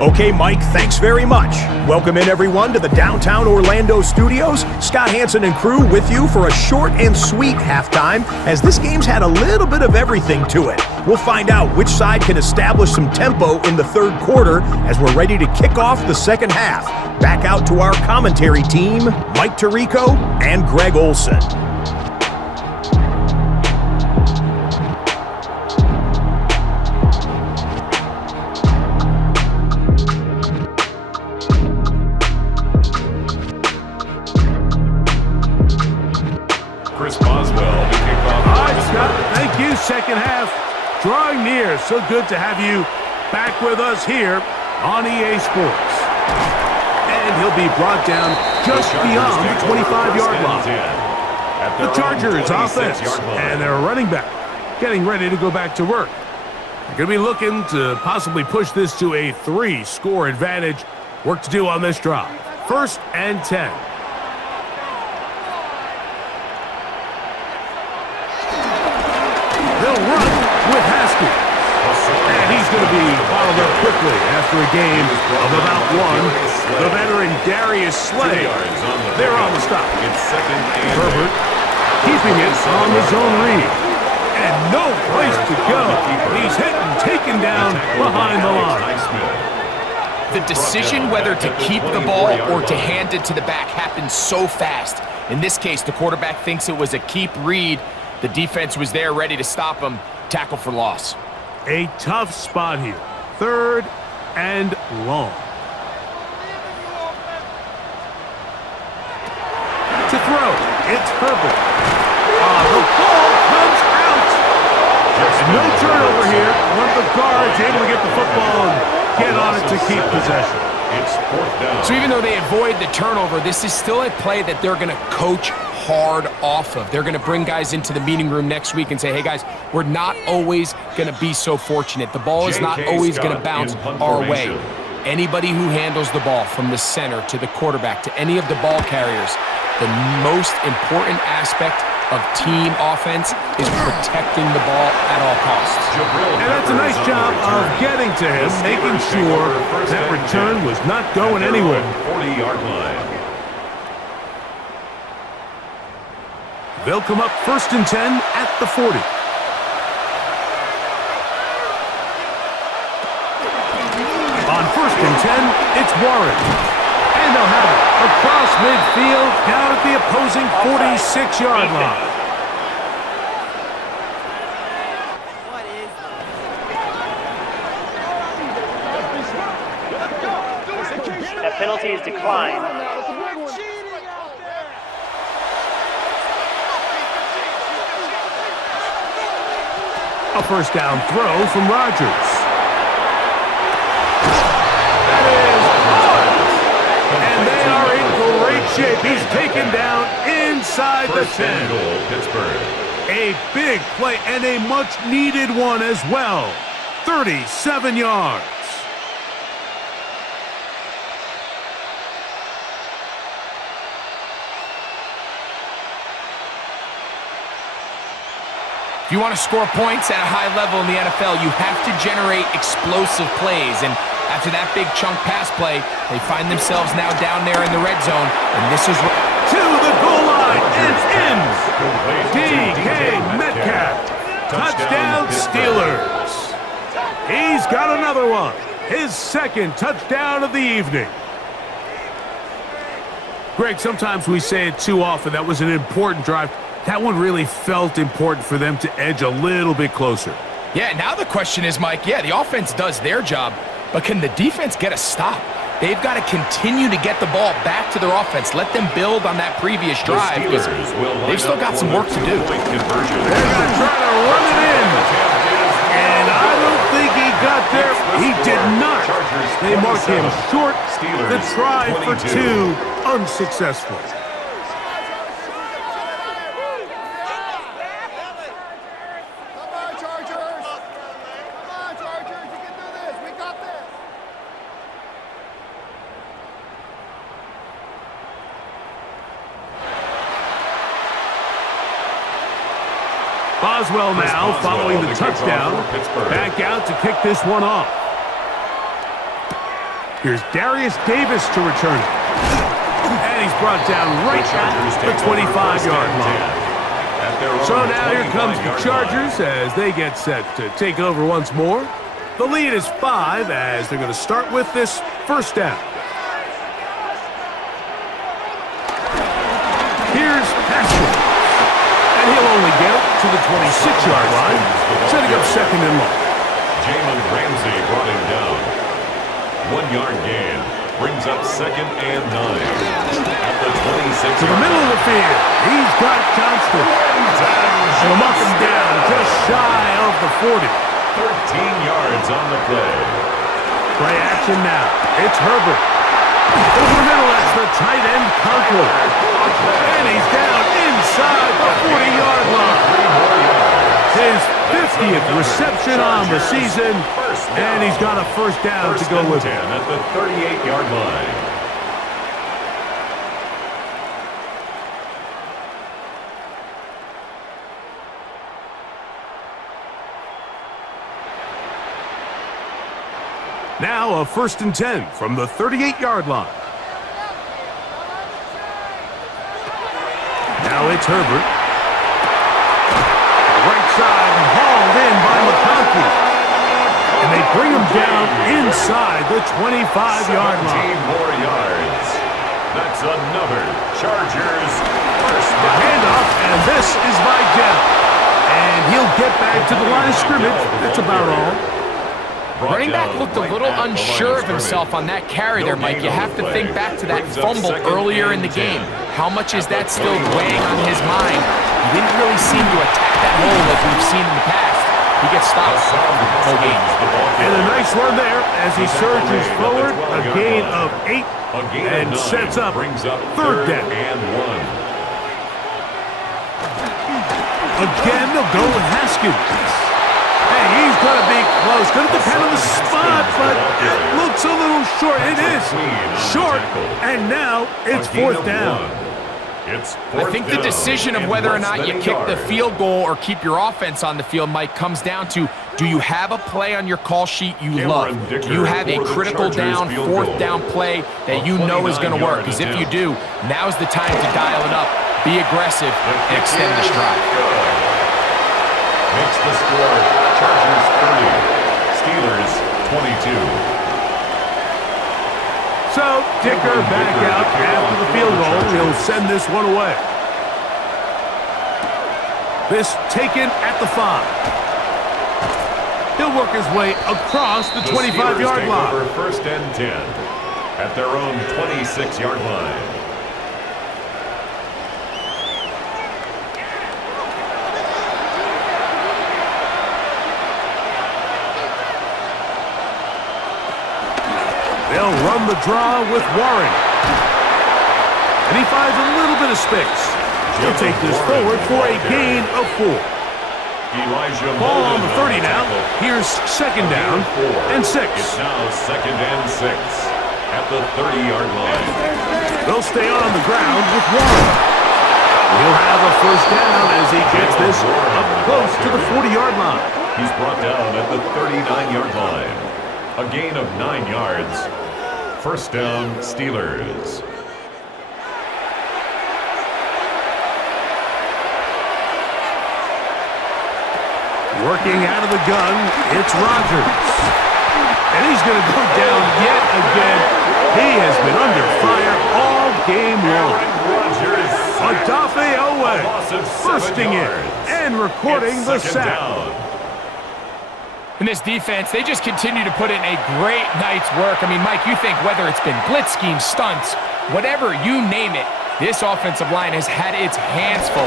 Okay, Mike, thanks very much. Welcome in, everyone, to the downtown Orlando studios. Scott Hansen and crew with you for a short and sweet halftime, as this game's had a little bit of everything to it. We'll find out which side can establish some tempo in the third quarter as we're ready to kick off the second half. Back out to our commentary team, Mike Tirico and Greg Olson. Second half drawing near. So good to have you back with us here on EA Sports. And he'll be brought down just beyond the 25-yard line. The Chargers offense and their running back getting ready to go back to work. They're going to be looking to possibly push this to a 3-score advantage. Work to do on this drive. First and 10. They'll run with Haskins. And he's going to be bottled up quickly after a game of about 1. The veteran Darius Slay, they're on the stop. Herbert keeping it on the zone read. And no place to go. He's hit and taken down behind the line. The decision whether to keep the ball or to hand it to the back happens so fast. In this case, the quarterback thinks it was a keep read. The defense was there ready to stop him. Tackle for loss. A tough spot here. 3rd and long. To throw, it's Herbert. The ball comes out. And no turnover here. One of the guards able to get the football and get on it to keep possession. It's 4th down. So even though they avoid the turnover, this is still a play that they're going to coach hard off of. They're going to bring guys into the meeting room next week and say, hey guys, we're not always going to be so fortunate. The ball is not always going to bounce our way. Anybody who handles the ball from the center to the quarterback to any of the ball carriers, the most important aspect of team offense is protecting the ball at all costs. And that's a nice job of getting to him, making sure that return was not going anywhere. 40-yard line. They'll come up 1st and 10 at the 40. On 1st and 10, it's Warren. And they'll have it across midfield down at the opposing 46-yard line. That penalty is declined. A 1st down throw from Rodgers. That is good. And they are in great shape. He's taken down inside the 10. Goal, Pittsburgh. A big play and a much-needed one as well. 37 yards. If you want to score points at a high level in the NFL, you have to generate explosive plays. And after that big chunk pass play, they find themselves now down there in the red zone. And this is To the goal line and in. DK Metcalf. Touchdown Steelers. He's got another one. His 2nd touchdown of the evening. Greg, sometimes we say it too often. That was an important drive. That one really felt important for them to edge a little bit closer. Yeah, now the question is, Mike, yeah, the offense does their job, but can the defense get a stop? They've got to continue to get the ball back to their offense. Let them build on that previous drive because they've still got some work to do. They're going to try to run it in. And I don't think he got there. He did not. They marked him short. The try for 2 unsuccessful. Boswell now following the touchdown. Back out to kick this one off. Here's Darius Davis to return it. And he's brought down right at the 25-yard line. So now here comes the Chargers as they get set to take over once more. The lead is 5 as they're going to start with this 1st down. Here's Haskell. And he'll only get it to the 26-yard line, setting up 2nd and long. Jalen Ramsey brought him down. 1-yard gain brings up 2nd and 9. At the 26. To the middle of the field, he's got Johnston. He'll knock him down just shy of the 40. 13 yards on the play. Play action now. It's Herbert. Over the middle, that's the tight end, Conklin. And he's down inside the 40-yard line. His 50th reception on the season, and he's got a 1st down to go with it. At the 38-yard line. Now a 1st and 10 from the 38-yard line. Now it's Herbert. Right side and hauled in by McConkey. And they bring him down inside the 25-yard 17 line. more yards. That's another Chargers first A down. handoff, and this is Vidal. And he'll get back to the line of scrimmage. That's about all. Running back looked a little unsure of himself on that carry there, Mike. You have to think back to that fumble earlier in the game. How much is that still weighing on his mind? He didn't really seem to attack that hole like we've seen in the past. He gets stopped. No gain. And a nice run there as he surges forward. A gain of 8 and sets up third down. And 1. Again, they'll go with Haskins. Hey, he's going to be close. Going to depend on the spot, but it looks a little short. It is short, and now it's fourth down. I think the decision of whether or not you kick the field goal or keep your offense on the field, Mike, comes down to, do you have a play on your call sheet you love? Do you have a critical down, fourth down play that you know is going to work? Because if you do, now's the time to dial it up, be aggressive, and extend this drive. Makes the score Chargers 30, Steelers 22. So, Dicker back out after the field goal. He'll send this one away. This taken at the 5. He'll work his way across the 25-yard line. Over first and 10 at their own 26-yard line. They'll run the draw with Warren. And he finds a little bit of space. He'll take this forward for a gain of 4. Ball on the 30 now. Here's second down and 6. It's now second and 6 at the 30-yard line. They'll stay on the ground with Warren. He'll have a first down as he gets this up close to the 40-yard line. He's brought down at the 39-yard line. A gain of 9 yards. First down, Steelers. Working out of the gun, it's Rodgers. And he's going to go down yet again. He has been under fire all game long. Odafe Owe bursting in and recording the sack. In this defense, they just continue to put in a great night's work. I mean, Mike, you think whether it's been blitz schemes, stunts, whatever, you name it, this offensive line has had its hands full.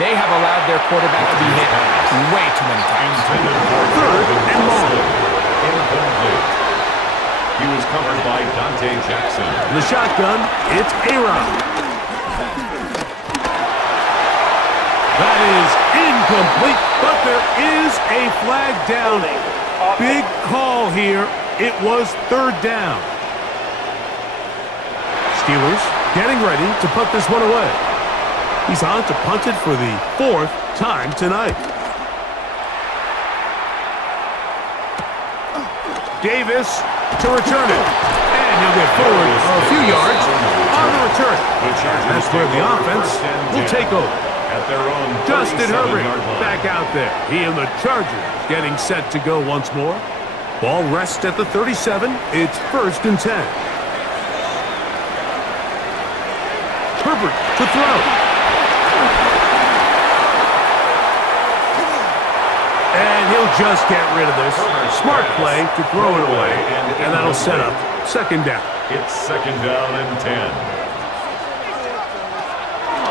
They have allowed their quarterback to be hit way too many times. Third and long. Incomplete. He was covered by Dante Jackson. In the shotgun, it's Aaron. That is incomplete, but there is a flag down. Big call here. It was third down. Steelers getting ready to put this one away. He's on to punt it for the 4th time tonight. Davis to return it. And he'll get forward a few yards on the return. That's where the offense will take over. At their own Justin Herbert 37-yard line. back out there. He and the Chargers getting set to go once more. Ball rests at the 37. It's first and 10. Herbert to throw. And he'll just get rid of this. Smart play to throw it away. And that'll set up second down. It's second down and 10.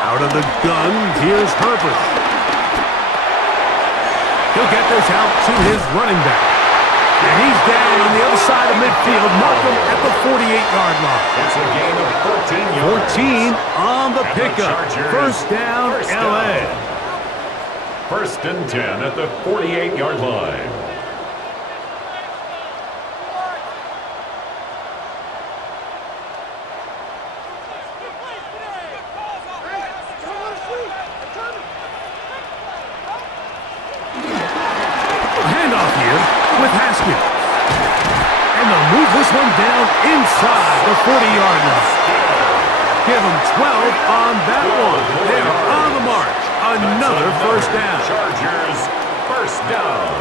Out of the gun, here's Herbert. He'll get this out to his running back. And he's down on the other side of midfield, Markham at the 48-yard line. It's a gain of 14 yards. 14 on the pickup. First down, L.A. First and 10 at the 48-yard line. One down inside the 40-yard line. Give them 12 on that one. They're on the march. Another first down. Chargers first down.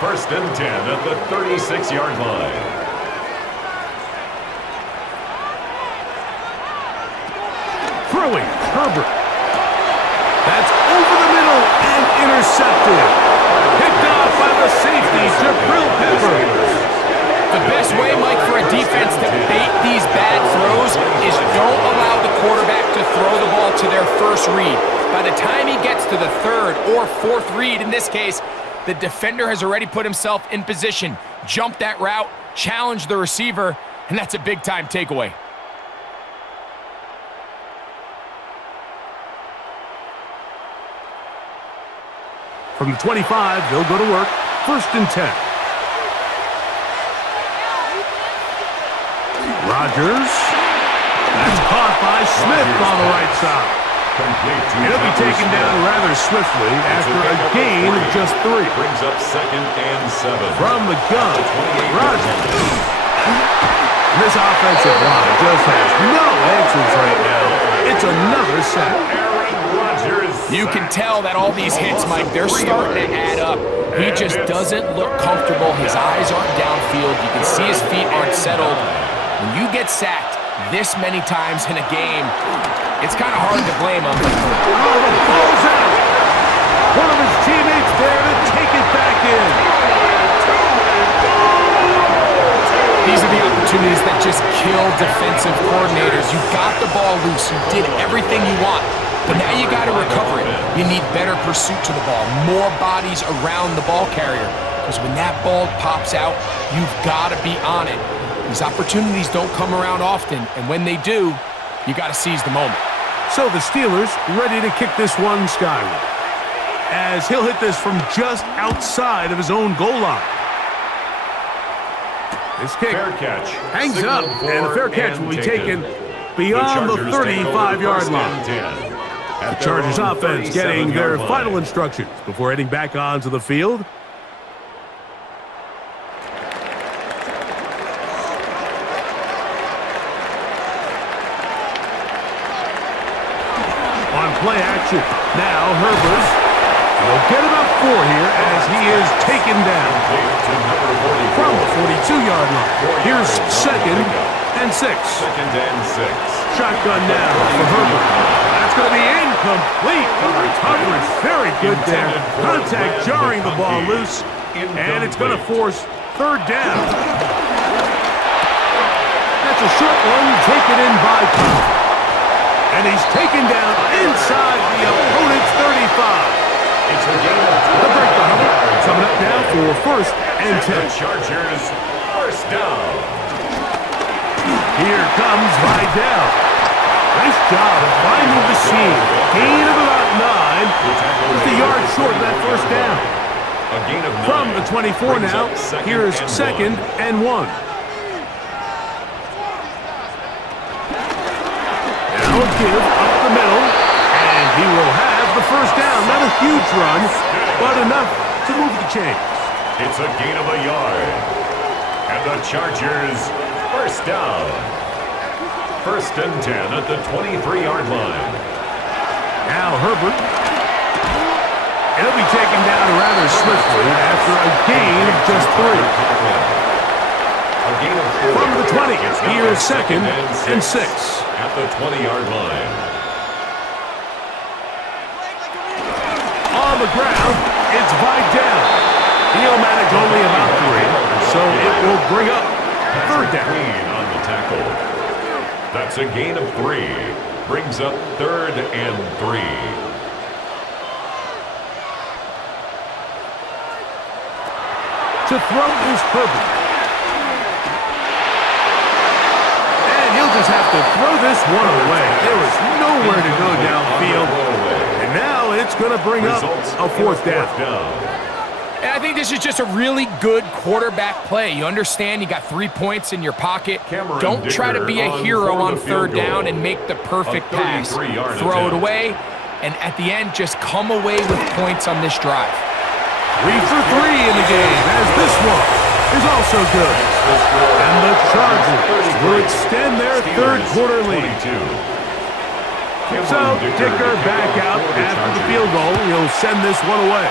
First and 10 at the 36-yard line. Herbert. That's over the middle and intercepted. Picked off by the safety, Jabril Peppers. The best way, Mike, for a defense to bait these bad throws is don't allow the quarterback to throw the ball to their first read. By the time he gets to the third or fourth read, in this case, the defender has already put himself in position, jumped that route, challenged the receiver, and that's a big-time takeaway. From the 25, they'll go to work. 1st and 10. Rodgers. That's caught by Smith on the right side. He'll be taken down rather swiftly after a gain of just 3. Brings up 2nd and 7. From the gun, Rodgers. This offensive line just has no answers right now. It's another sack. You can tell that all these hits, Mike, they're starting to add up. He just doesn't look comfortable. His eyes aren't downfield. You can see his feet aren't settled. When you get sacked this many times in a game, it's kind of hard to blame him. Oh, the ball's out. One of his teammates there to take it back in. These are the opportunities that just kill defensive coordinators. You got the ball loose. You did everything you want. But now you got to recover it. You need better pursuit to the ball, more bodies around the ball carrier. Because when that ball pops out, you've got to be on it. These opportunities don't come around often, and when they do, you got to seize the moment. So the Steelers ready to kick this one skyward, as he'll hit this from just outside of his own goal line. This kick hangs up, and the fair catch will be taken beyond the 35-yard line. The Chargers offense getting their final instructions before heading back onto the field. On play action, now Herbert. They'll get about 4 here as he is taken down from the 42-yard line. Here's 2nd and 6. Shotgun now for Herbert. That's going to be incomplete. Coverage very good there. Contact jarring the ball loose, and it's going to force 3rd down. That's a short one taken in by Cobb. And he's taken down inside the opponent's 35. It's a game of The breakdown coming up now for 1st and 10. Chargers 1st down. Here comes Vidal. Nice job of finding the seam. Gain of about 9. Just a yard short of that 1st down. A gain of 9. From the 24 now, here's 2nd and 1. Now a give up the middle, and he will have the 1st down. Not a huge run, but enough to move the chains. It's a gain of a yard. And the Chargers 1st down. 1st and 10 at the 23-yard line. Now Herbert. He'll be taken down rather swiftly after a gain of just 3. A gain of 4. From the 20, here's 2nd and 6. At the 20-yard line. On the ground, it's Vidal. He'll manage only about 3, so it will bring up 3rd down. Clean on the tackle. That's a gain of 3. Brings up 3rd and 3. To throw is Herbert. And he'll just have to throw this one away. There was nowhere to go downfield. And now it's going to bring up a 4th down. And I think this is just a really good quarterback play. You understand you got 3 points in your pocket. Don't try to be a hero on 3rd down and make the perfect pass. Throw it away, and at the end, just come away with points on this drive. 3 for 3 in the game, as this one is also good. And the Chargers will extend their 3rd quarter lead. So, Dicker back out after the field goal. He'll send this one away.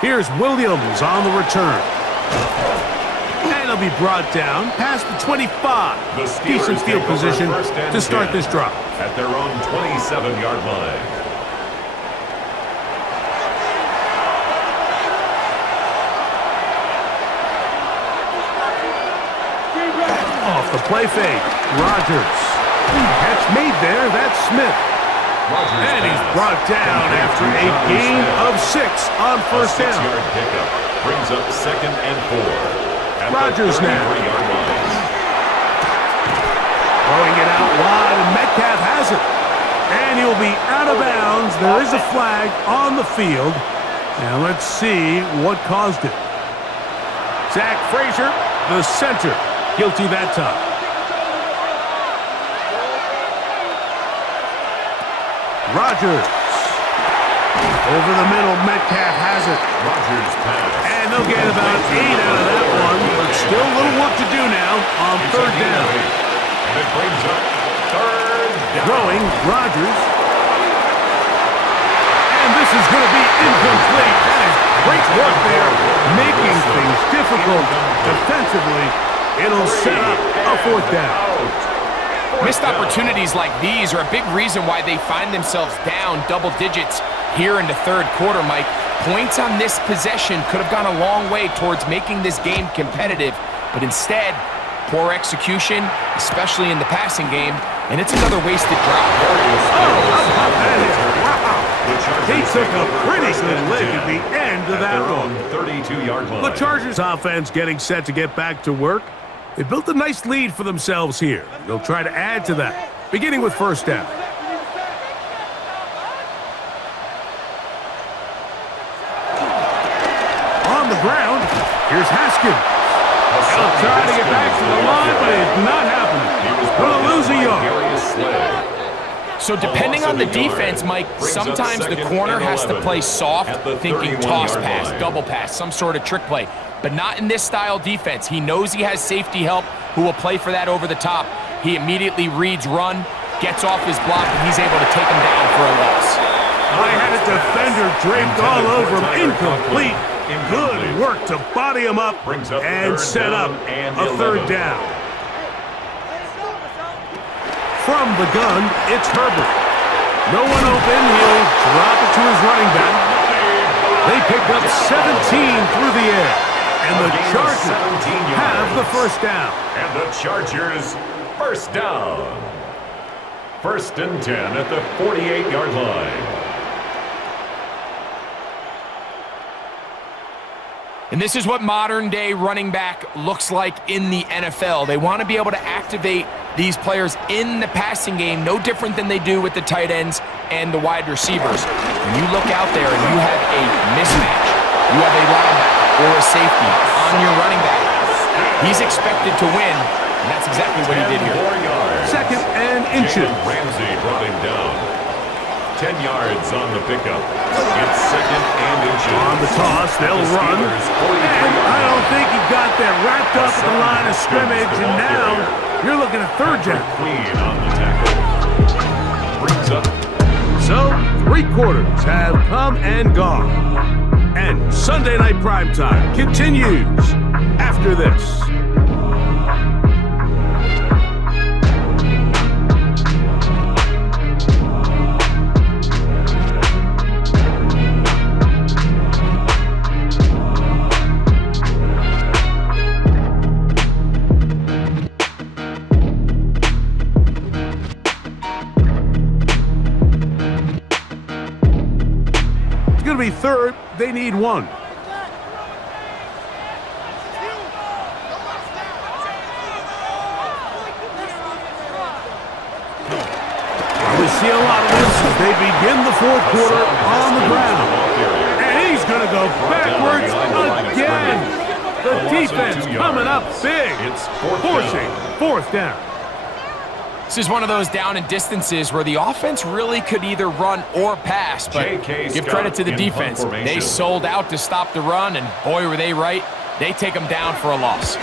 Here's Williams on the return. And he'll be brought down past the 25. The Steelers Decent field take over position first and to start 10 this drive. at their own 27-yard line. Off the play fake, Rodgers. Catch made there, that's Smith. And he's brought down after a gain of 6 on first down. 6-yard pickup brings up 2nd and 4. Rodgers now. Yard line. Throwing it out wide, and Metcalf has it. And he'll be out of bounds. There is a flag on the field. Now let's see what caused it. Zach Frazier, the center, guilty that time. Rodgers. Over the middle, Metcalf has it. Rodgers pass. And they'll get about 8 out of that one, but still a little work to do now on third down. And it brings up 3rd down. Throwing, Rodgers. And this is going to be incomplete. That is great work there, making things difficult defensively. It'll set up a 4th down. Missed opportunities like these are a big reason why they find themselves down double digits here in the third quarter, Mike. Points on this possession could have gone a long way towards making this game competitive, but instead, poor execution, especially in the passing game, and it's another wasted drive. He took a pretty good lick at the end of that one. 32-yard line. The Chargers offense getting set to get back to work. They built a nice lead for themselves here. They'll try to add to that, beginning with first down. On the ground, here's Haskins. They'll try to get back to the line, but it's not happening. Gonna lose a yard. So depending on the defense, Mike, sometimes the corner has to play soft, thinking toss pass, double pass, some sort of trick play. But not in this style defense. He knows he has safety help who will play for that over the top. He immediately reads run, gets off his block, and he's able to take him down for a loss. I had a defender draped all over him. Incomplete. Good work to body him up and set up a 3rd down. From the gun, it's Herbert. No one open. He'll drop it to his running back. They pick up 17 through the air. And the Chargers have the first down. And the Chargers first down. 1st and 10 at the 48-yard line. And this is what modern-day running back looks like in the NFL. They want to be able to activate these players in the passing game, no different than they do with the tight ends and the wide receivers. When you look out there and you have a mismatch, you have a linebacker or a safety on your running back, he's expected to win, and that's exactly what he did here. 2nd and inches. Ramsey brought him down. 10 yards on the pickup. It's 2nd and inches. On the toss, they'll run. And I don't think he got that wrapped up at the line of scrimmage, and now you're looking at 3rd down. Clean on the tackle. Brings up. So, 3 quarters have come and gone. And Sunday Night Primetime continues after this. It's going to be 3rd. They need 1. We see a lot of this as they begin the 4th quarter on the ground. And he's going to go backwards again. The defense coming up big, forcing 4th down. This is one of those down and distances where the offense really could either run or pass, but give credit to the defense. They sold out to stop the run, and boy, were they right. They take them down for a loss.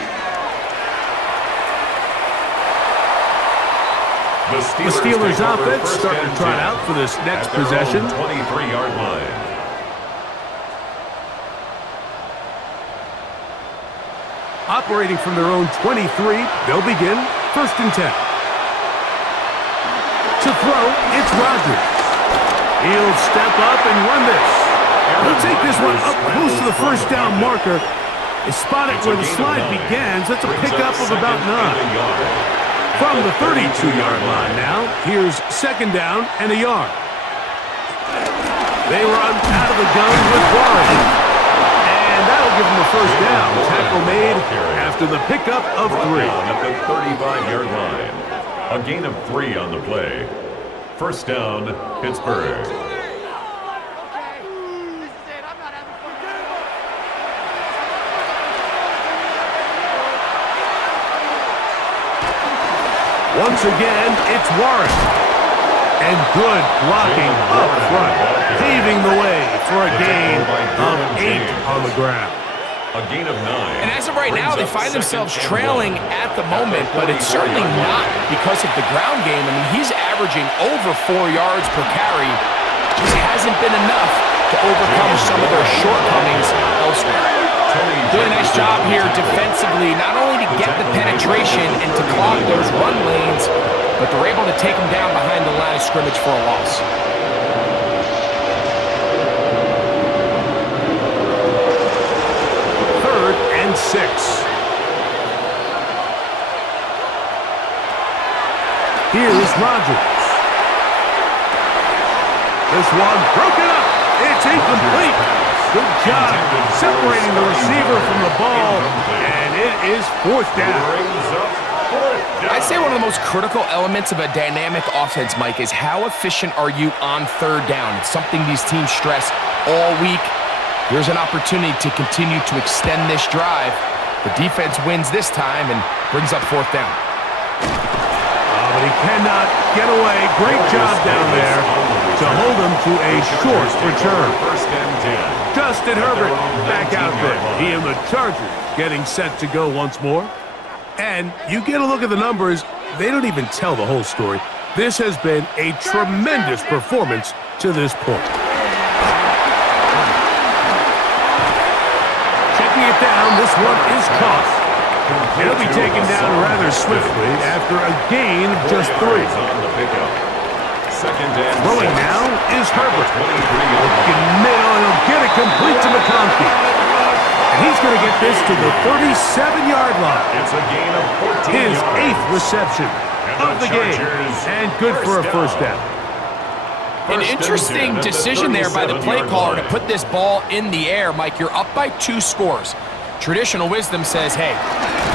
The Steelers offense starting to try out for this next possession. 23-yard line. operating from their own 23. They'll begin 1st and 10. To throw, it's Rodgers. He'll step up and run this. He'll take this one up close to the 1st down marker. It's spotted where the slide begins. That's a pickup of about 9. From the 32-yard line now, here's 2nd down and a yard. They run out of the gun with Warren. And that'll give them a 1st down. Tackle made after the pickup of 3. At the 35-yard line. A gain of 3 on the play. 1st down, Pittsburgh. Once again, it's Warren. And good blocking up front, paving the way for a gain of 8 on the ground. A gain of 9. And as of right now, they find themselves trailing at the moment, but it's certainly not because of the ground game. I mean, he's averaging over 4 yards per carry. Just hasn't been enough to overcome some of their shortcomings elsewhere. Doing a nice job here defensively, not only to get the penetration and to clog those run lanes, but they're able to take them down behind the line of scrimmage for a loss. And 6. Here's Rodgers. This one broken up. It's incomplete. Good job separating the receiver from the ball, and it is 4th down. I'd say one of the most critical elements of a dynamic offense, Mike, is how efficient are you on 3rd down. It's something these teams stress all week. Here's an opportunity to continue to extend this drive. The defense wins this time and brings up 4th down. But he cannot get away. Great job down there to hold him to a short return. 1st and 10. Justin Herbert back out there. He and the Chargers getting set to go once more. And you get a look at the numbers, they don't even tell the whole story. This has been a tremendous performance to this point. Checking it down, this one is caught. He'll be taken down rather swiftly after a gain of just 3. Throwing now is Herbert. Looking middle, and he'll get it complete to McConkey. And he's going to get this to the 37-yard line. It's a gain of 14 His yards. 8th reception of the game. And good for a 1st down. An interesting decision there by the play caller to put this ball in the air. Mike, you're up by 2 scores. Traditional wisdom says, hey,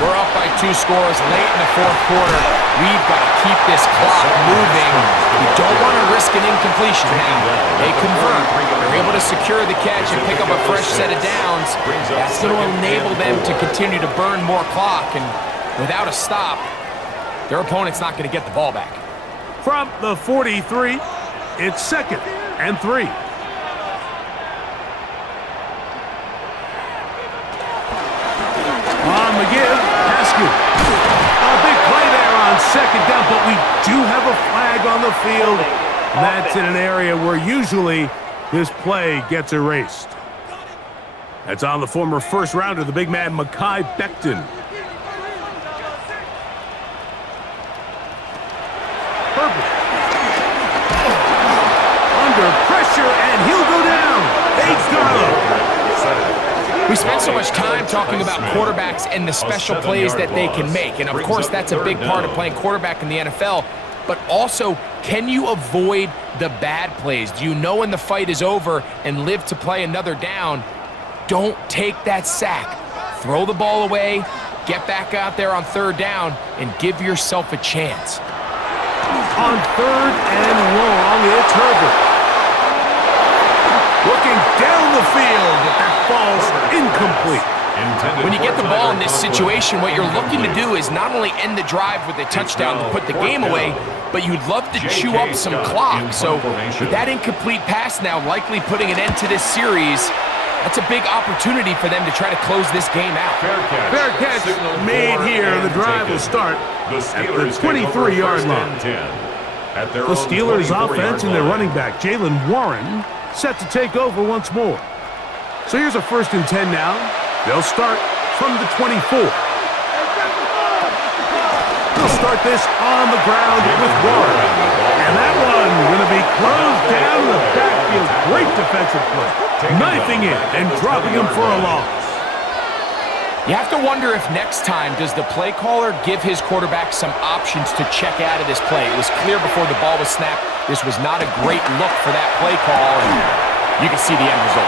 we're up by 2 scores late in the 4th quarter. We've got to keep this clock moving. We don't want to risk an incompletion. Now, they convert. They're able to secure the catch and pick up a fresh set of downs. That's going to enable them to continue to burn more clock. And without a stop, their opponent's not going to get the ball back. From the 43, it's 2nd and 3. On the give, Haskell. A big play there on 2nd down, but we do have a flag on the field. That's in an area where usually this play gets erased. That's on the former 1st rounder, the big man, Mekhi Becton. Herbert. Under pressure, and he'll go down. They got him. We spent so much time talking about quarterbacks and the special plays that they can make. And, of course, that's a big part of playing quarterback in the NFL. But also, can you avoid the bad plays? Do you know when the fight is over and live to play another down? Don't take that sack. Throw the ball away, get back out there on 3rd down, and give yourself a chance. On 3rd and long, it's Herbert. Looking down the field, but that falls incomplete. When you get the ball in this situation, what you're looking to do is not only end the drive with a touchdown to put the game away, but you'd love to chew up some clock. So with that incomplete pass now likely putting an end to this series, that's a big opportunity for them to try to close this game out. Fair catch made here. The drive will start at the 23-yard line. The Steelers' offense and their running back, Jaylen Warren, set to take over once more. So here's a 1st and 10 now. They'll start from the 24. start this on the ground with Warren. And that one going to be closed down the backfield. Great defensive play. Knifing it and dropping him for a loss. You have to wonder if next time does the play caller give his quarterback some options to check out of this play. It was clear before the ball was snapped this was not a great look for that play call, and you can see the end result.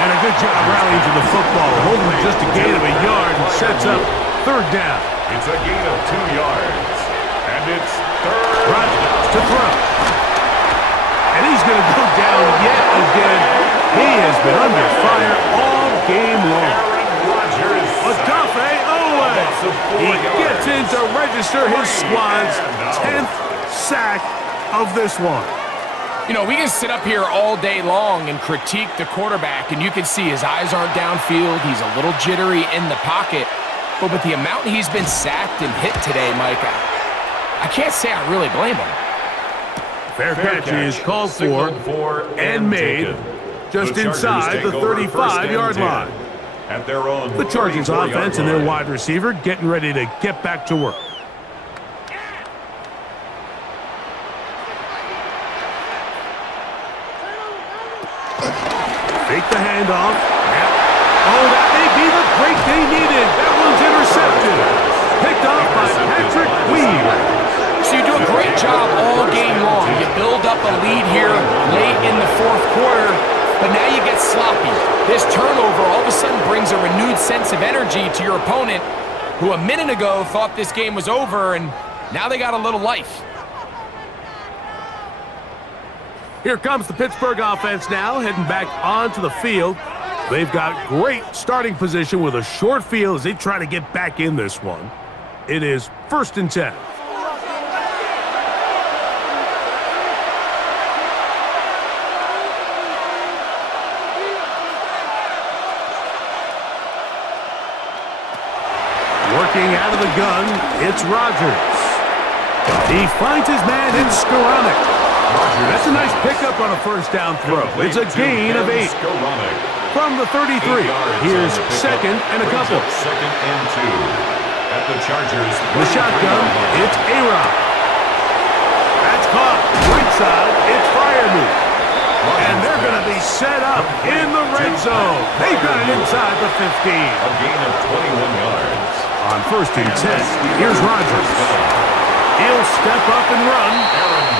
And a good job rallying to the football, holding just a gain of a yard and sets up third down. It's a gain of 2 yards, and it's third. Rodgers to throw. And he's going to go down yet again. He has been under fire all game long. Odafe Owe. He gets in to register his squad's 10th sack of this one. You know, we can sit up here all day long and critique the quarterback, and you can see his eyes aren't downfield. He's a little jittery in the pocket. But with the amount he's been sacked and hit today, Mike, I can't say I really blame him. Fair catch is called for and made just inside the 35-yard line. At their own The Chargers offense and their wide receiver getting ready to get back to work. Fake the handoff. Oh, that may be the break they needed. That one's intercepted. Picked off by Patrick Weed. So you do a great job all game long. You build up a lead here late in the fourth quarter, but now you get sloppy. This turnover all of a sudden brings a renewed sense of energy to your opponent, who a minute ago thought this game was over, and now they got a little life. Here comes the Pittsburgh offense now, heading back onto the field. They've got great starting position with a short field as they try to get back in this one. It is 1st and 10. Working out of the gun, it's Rodgers. He finds his man in Skoranek. That's a nice pickup on a first down throw. It's a gain of 8. From the 33, here's 2nd and a couple. 2nd and 2. At the Chargers. The shotgun, it's A-Rod. That's caught. Right side, it's Freiermuth. And they're going to be set up in the red zone. They've got it inside the 15. A gain of 21 yards. On 1st and 10, here's Rodgers. He'll step up and run.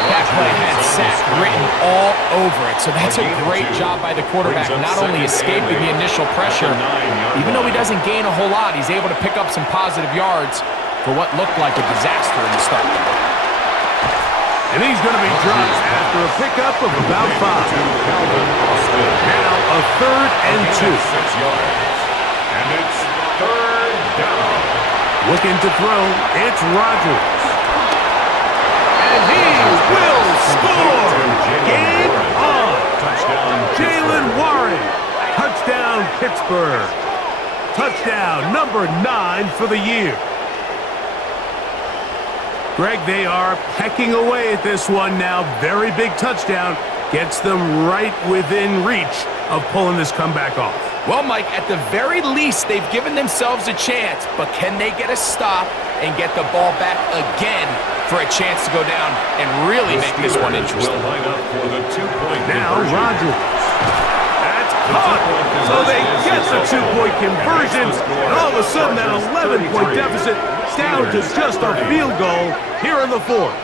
That play had sack written all over it, so that's a great job by the quarterback, not only escaping the initial pressure, even though he doesn't gain a whole lot, he's able to pick up some positive yards for what looked like a disaster in the start. And he's going to be dropped after a pickup of about 5. Now a 3rd and 2. 6 yards. And it's 3rd down. Looking to throw, it's Rodgers. And he will score! Game on! Jalen Warren! Touchdown, Pittsburgh! Touchdown number 9 for the year. Greg, they are pecking away at this one now. Very big touchdown. Gets them right within reach of pulling this comeback off. Well, Mike, at the very least, they've given themselves a chance, but can they get a stop and get the ball back again for a chance to go down and really make this one interesting? Will line up for the 2-point Now conversion. Rodgers. That's caught. So they get the 2-point conversion. And all of a sudden, that 11-point deficit down to just a field goal here in the 4th.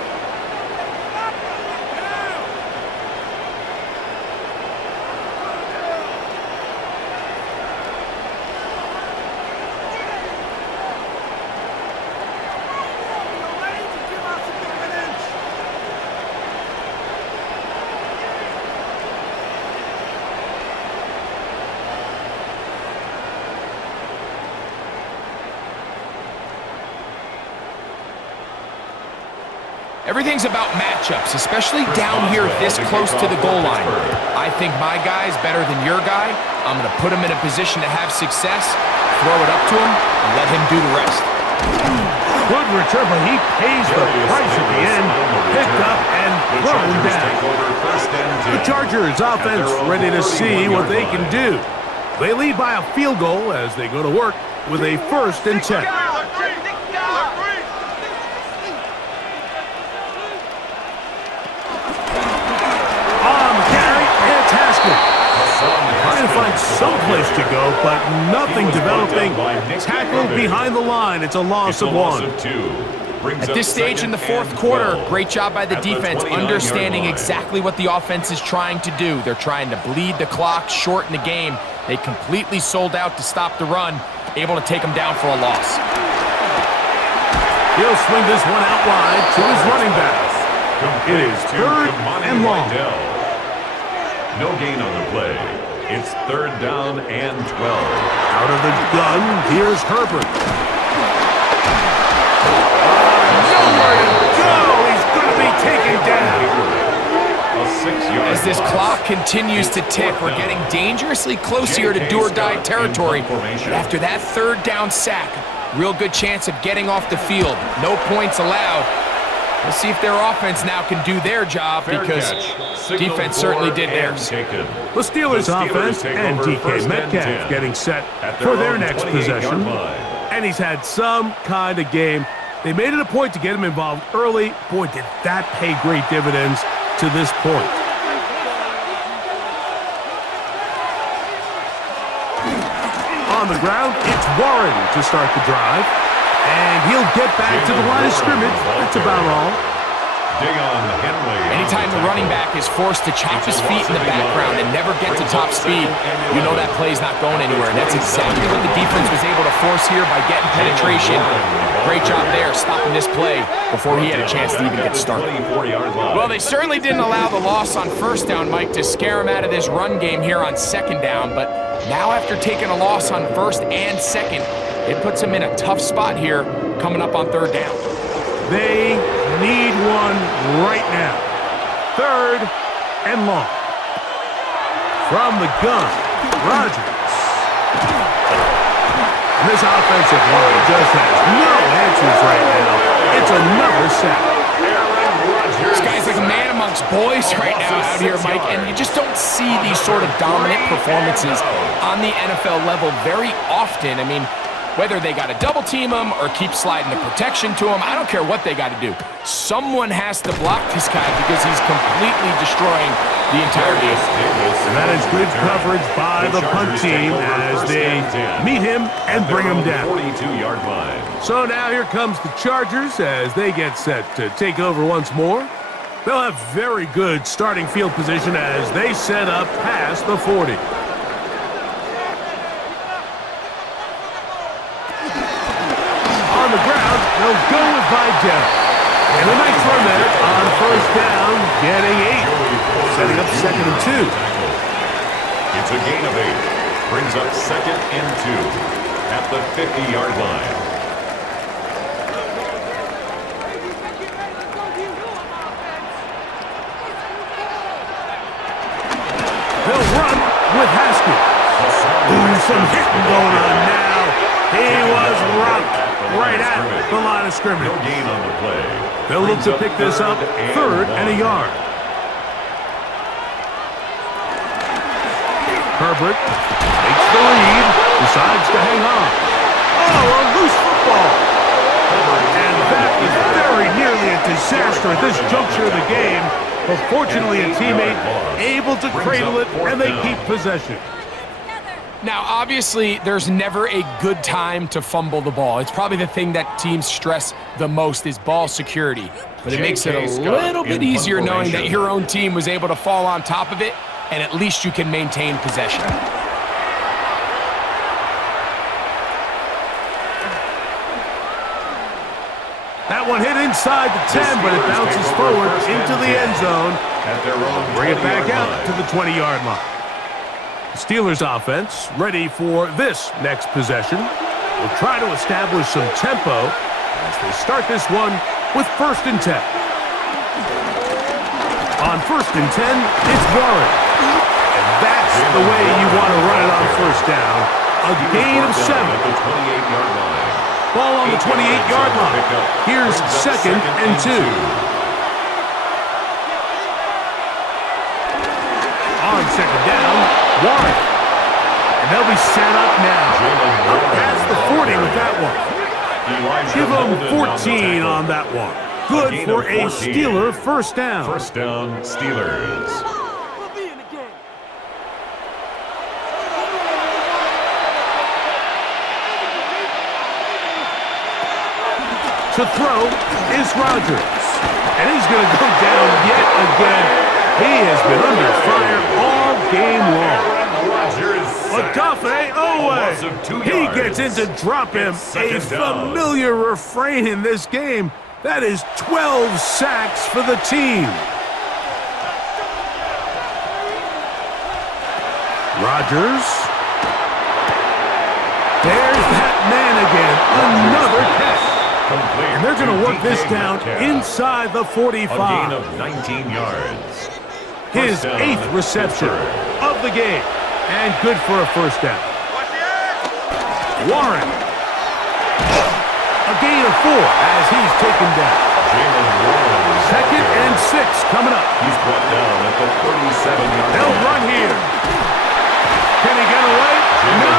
Everything's about matchups, especially down here this close to the goal line. I think my guy's better than your guy. I'm going to put him in a position to have success, throw it up to him, and let him do the rest. Good return, but he pays the price at the end. Picked up and thrown down. The Chargers offense ready to see what they can do. They lead by a field goal as they go to work with a 1st and 10. had someplace to go, but nothing developing. Tackled behind the line. It's a loss of 1. At this stage in the fourth quarter, great job by the defense understanding exactly what the offense is trying to do. They're trying to bleed the clock, shorten the game. They completely sold out to stop the run, able to take them down for a loss. He'll swing this one out wide to his running back. It is 3rd and long. No gain on the play. It's 3rd down and 12. Out of the gun, here's Herbert. Nowhere to go! He's going to be taken down. As this clock continues to tick, we're getting dangerously close here to do-or-die territory. But after that 3rd down sack, real good chance of getting off the field. No points allowed. We'll see if their offense now can do their job, because defense certainly did theirs. The Steelers offense and DK Metcalf getting set for their next possession. And he's had some kind of game. They made it a point to get him involved early. Boy, did that pay great dividends to this point. On the ground, it's Warren to start the drive. And he'll get back to the line of scrimmage. That's about all. Anytime the running back is forced to chop his feet in the background and never get to top speed, you know that play's not going anywhere. And that's exactly what the defense was able to force here by getting penetration. Great job there, stopping this play before he had a chance to even get started. Well, they certainly didn't allow the loss on 1st down, Mike, to scare him out of this run game here on 2nd down. But now after taking a loss on 1st and 2nd, it puts him in a tough spot here coming up on 3rd down. They need one right now. 3rd and long. From the gun, Rodgers. And this offensive line just has no answers right now. It's another sack. This guy's like a man amongst boys right now out here, Mike, and you just don't see these sort of dominant performances on the NFL level very often. I mean, whether they got to double team him or keep sliding the protection to him, I don't care what they got to do. Someone has to block this guy because he's completely destroying the entire game. And that is good coverage by the punt team as they meet him and bring him down. 42-yard line. So now here comes the Chargers as they get set to take over once more. They'll have very good starting field position as they set up past the 40. On the ground, they'll go with Vidal. And a nice run there on 1st down, getting 8. Setting up 2nd and 2. It's a gain of 8. Brings up 2nd and 2 at the 50-yard line. They'll run with Haskins. Ooh, some hitting going on now. He was rocked right at the line of scrimmage. No gain on the play. They'll look to pick this up 3rd and a yard. Herbert takes the lead, decides to hang on. Oh, a loose football. And that is very nearly a disaster at this juncture of the game. But fortunately, a teammate able to cradle it, and they keep possession. Now, obviously, there's never a good time to fumble the ball. It's probably the thing that teams stress the most is ball security. But it makes it a little bit easier knowing that your own team was able to fall on top of it, and at least you can maintain possession. That one hit inside the 10, but it bounces forward into the end zone. Bring it back out to the 20-yard line. The Steelers offense ready for this next possession. Will try to establish some tempo as they start this one with 1st and 10. On 1st and 10, it's Warren. And that's the way you want to run it on 1st down. A gain of 7. Ball on the 28-yard line. Here's 2nd and 2. On 2nd down, Warren. And they'll be set up now. Up past the 40 with that one. Give them 14 on that one. Good for a Steeler 1st down. 1st down, Steelers. To throw is Rodgers. And he's going to go down yet again. He has been under fire all game long. Odafe Owe. He gets in to drop him. A familiar refrain in this game. That is 12 sacks for the team. Rodgers. There's that man again. Another catch. And they're going to work this down inside the 45. A gain of 19 yards. His 8th reception of the game. And good for a first down. Warren. A gain of 4 as he's taken down. 2nd and 6 coming up. He's brought down at the 37-yard line. They'll run here. Can he get away? No!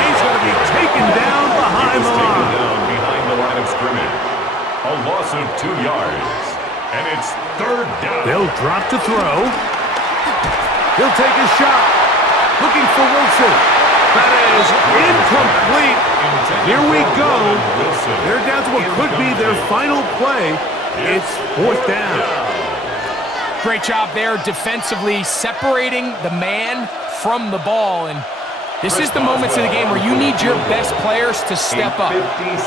He's going to be taken down behind the line. Behind the line of scrimmage. A loss of 2 yards. And it's 3rd down. They'll drop to throw. He'll take a shot. Looking for Wilson. That is incomplete. Here we go. They're down to what could be their final play. It's 4th down. Great job there defensively, separating the man from the ball. And this is the moments in the game where you need your best players to step up.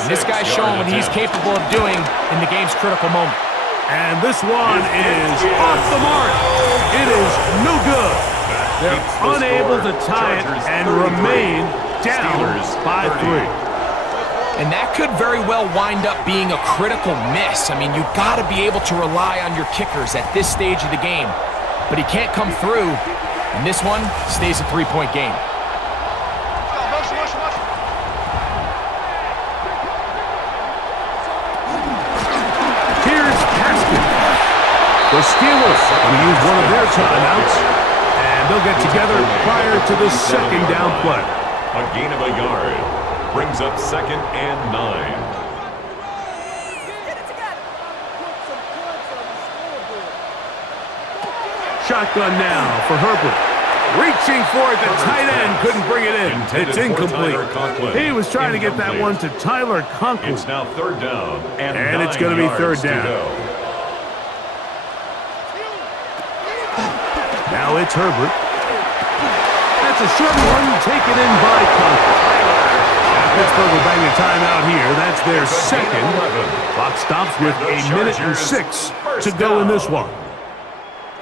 This guy's showing what he's capable of doing in the game's critical moment. And this one is off the mark. It is no good. They're unable to tie it and remain down by 3. And that could very well wind up being a critical miss. I mean, you've got to be able to rely on your kickers at this stage of the game. But he can't come through, and this one stays a 3-point game. Here's Haskins. The Steelers will use one of their timeouts, and they'll get together prior to the 2nd down play. A gain of a yard. Brings up 2nd and 9. Shotgun now for Herbert. Reaching for it, the tight end couldn't bring it in. It's incomplete. He was trying to get that one to Tyler Conklin. It's now 3rd down, and it's going to be 3rd down. Now it's Herbert. That's a short one taken in by Conklin. Pittsburgh will bang a timeout here. That's their 2nd. Clock stops with 1:06 to go in this one.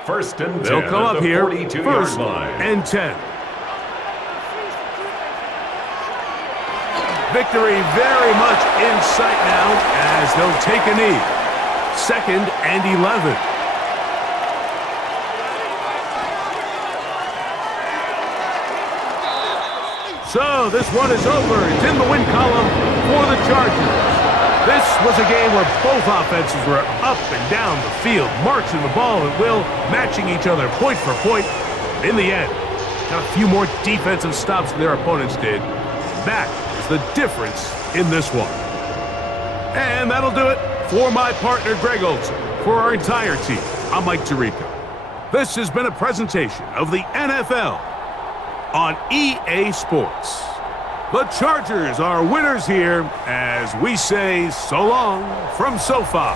1st and 10. They'll come up here. 1st line. and 10. Victory very much in sight now as they'll take a knee. 2nd and 11. So this one is over. It's in the win column for the Chargers. This was a game where both offenses were up and down the field, marching the ball at will, matching each other point for point. In the end, got a few more defensive stops than their opponents did. That is the difference in this one. And that'll do it for my partner, Greg Olson. For our entire team, I'm Mike Tirico. This has been a presentation of the NFL on EA Sports. The Chargers are winners here as we say so long from SoFi.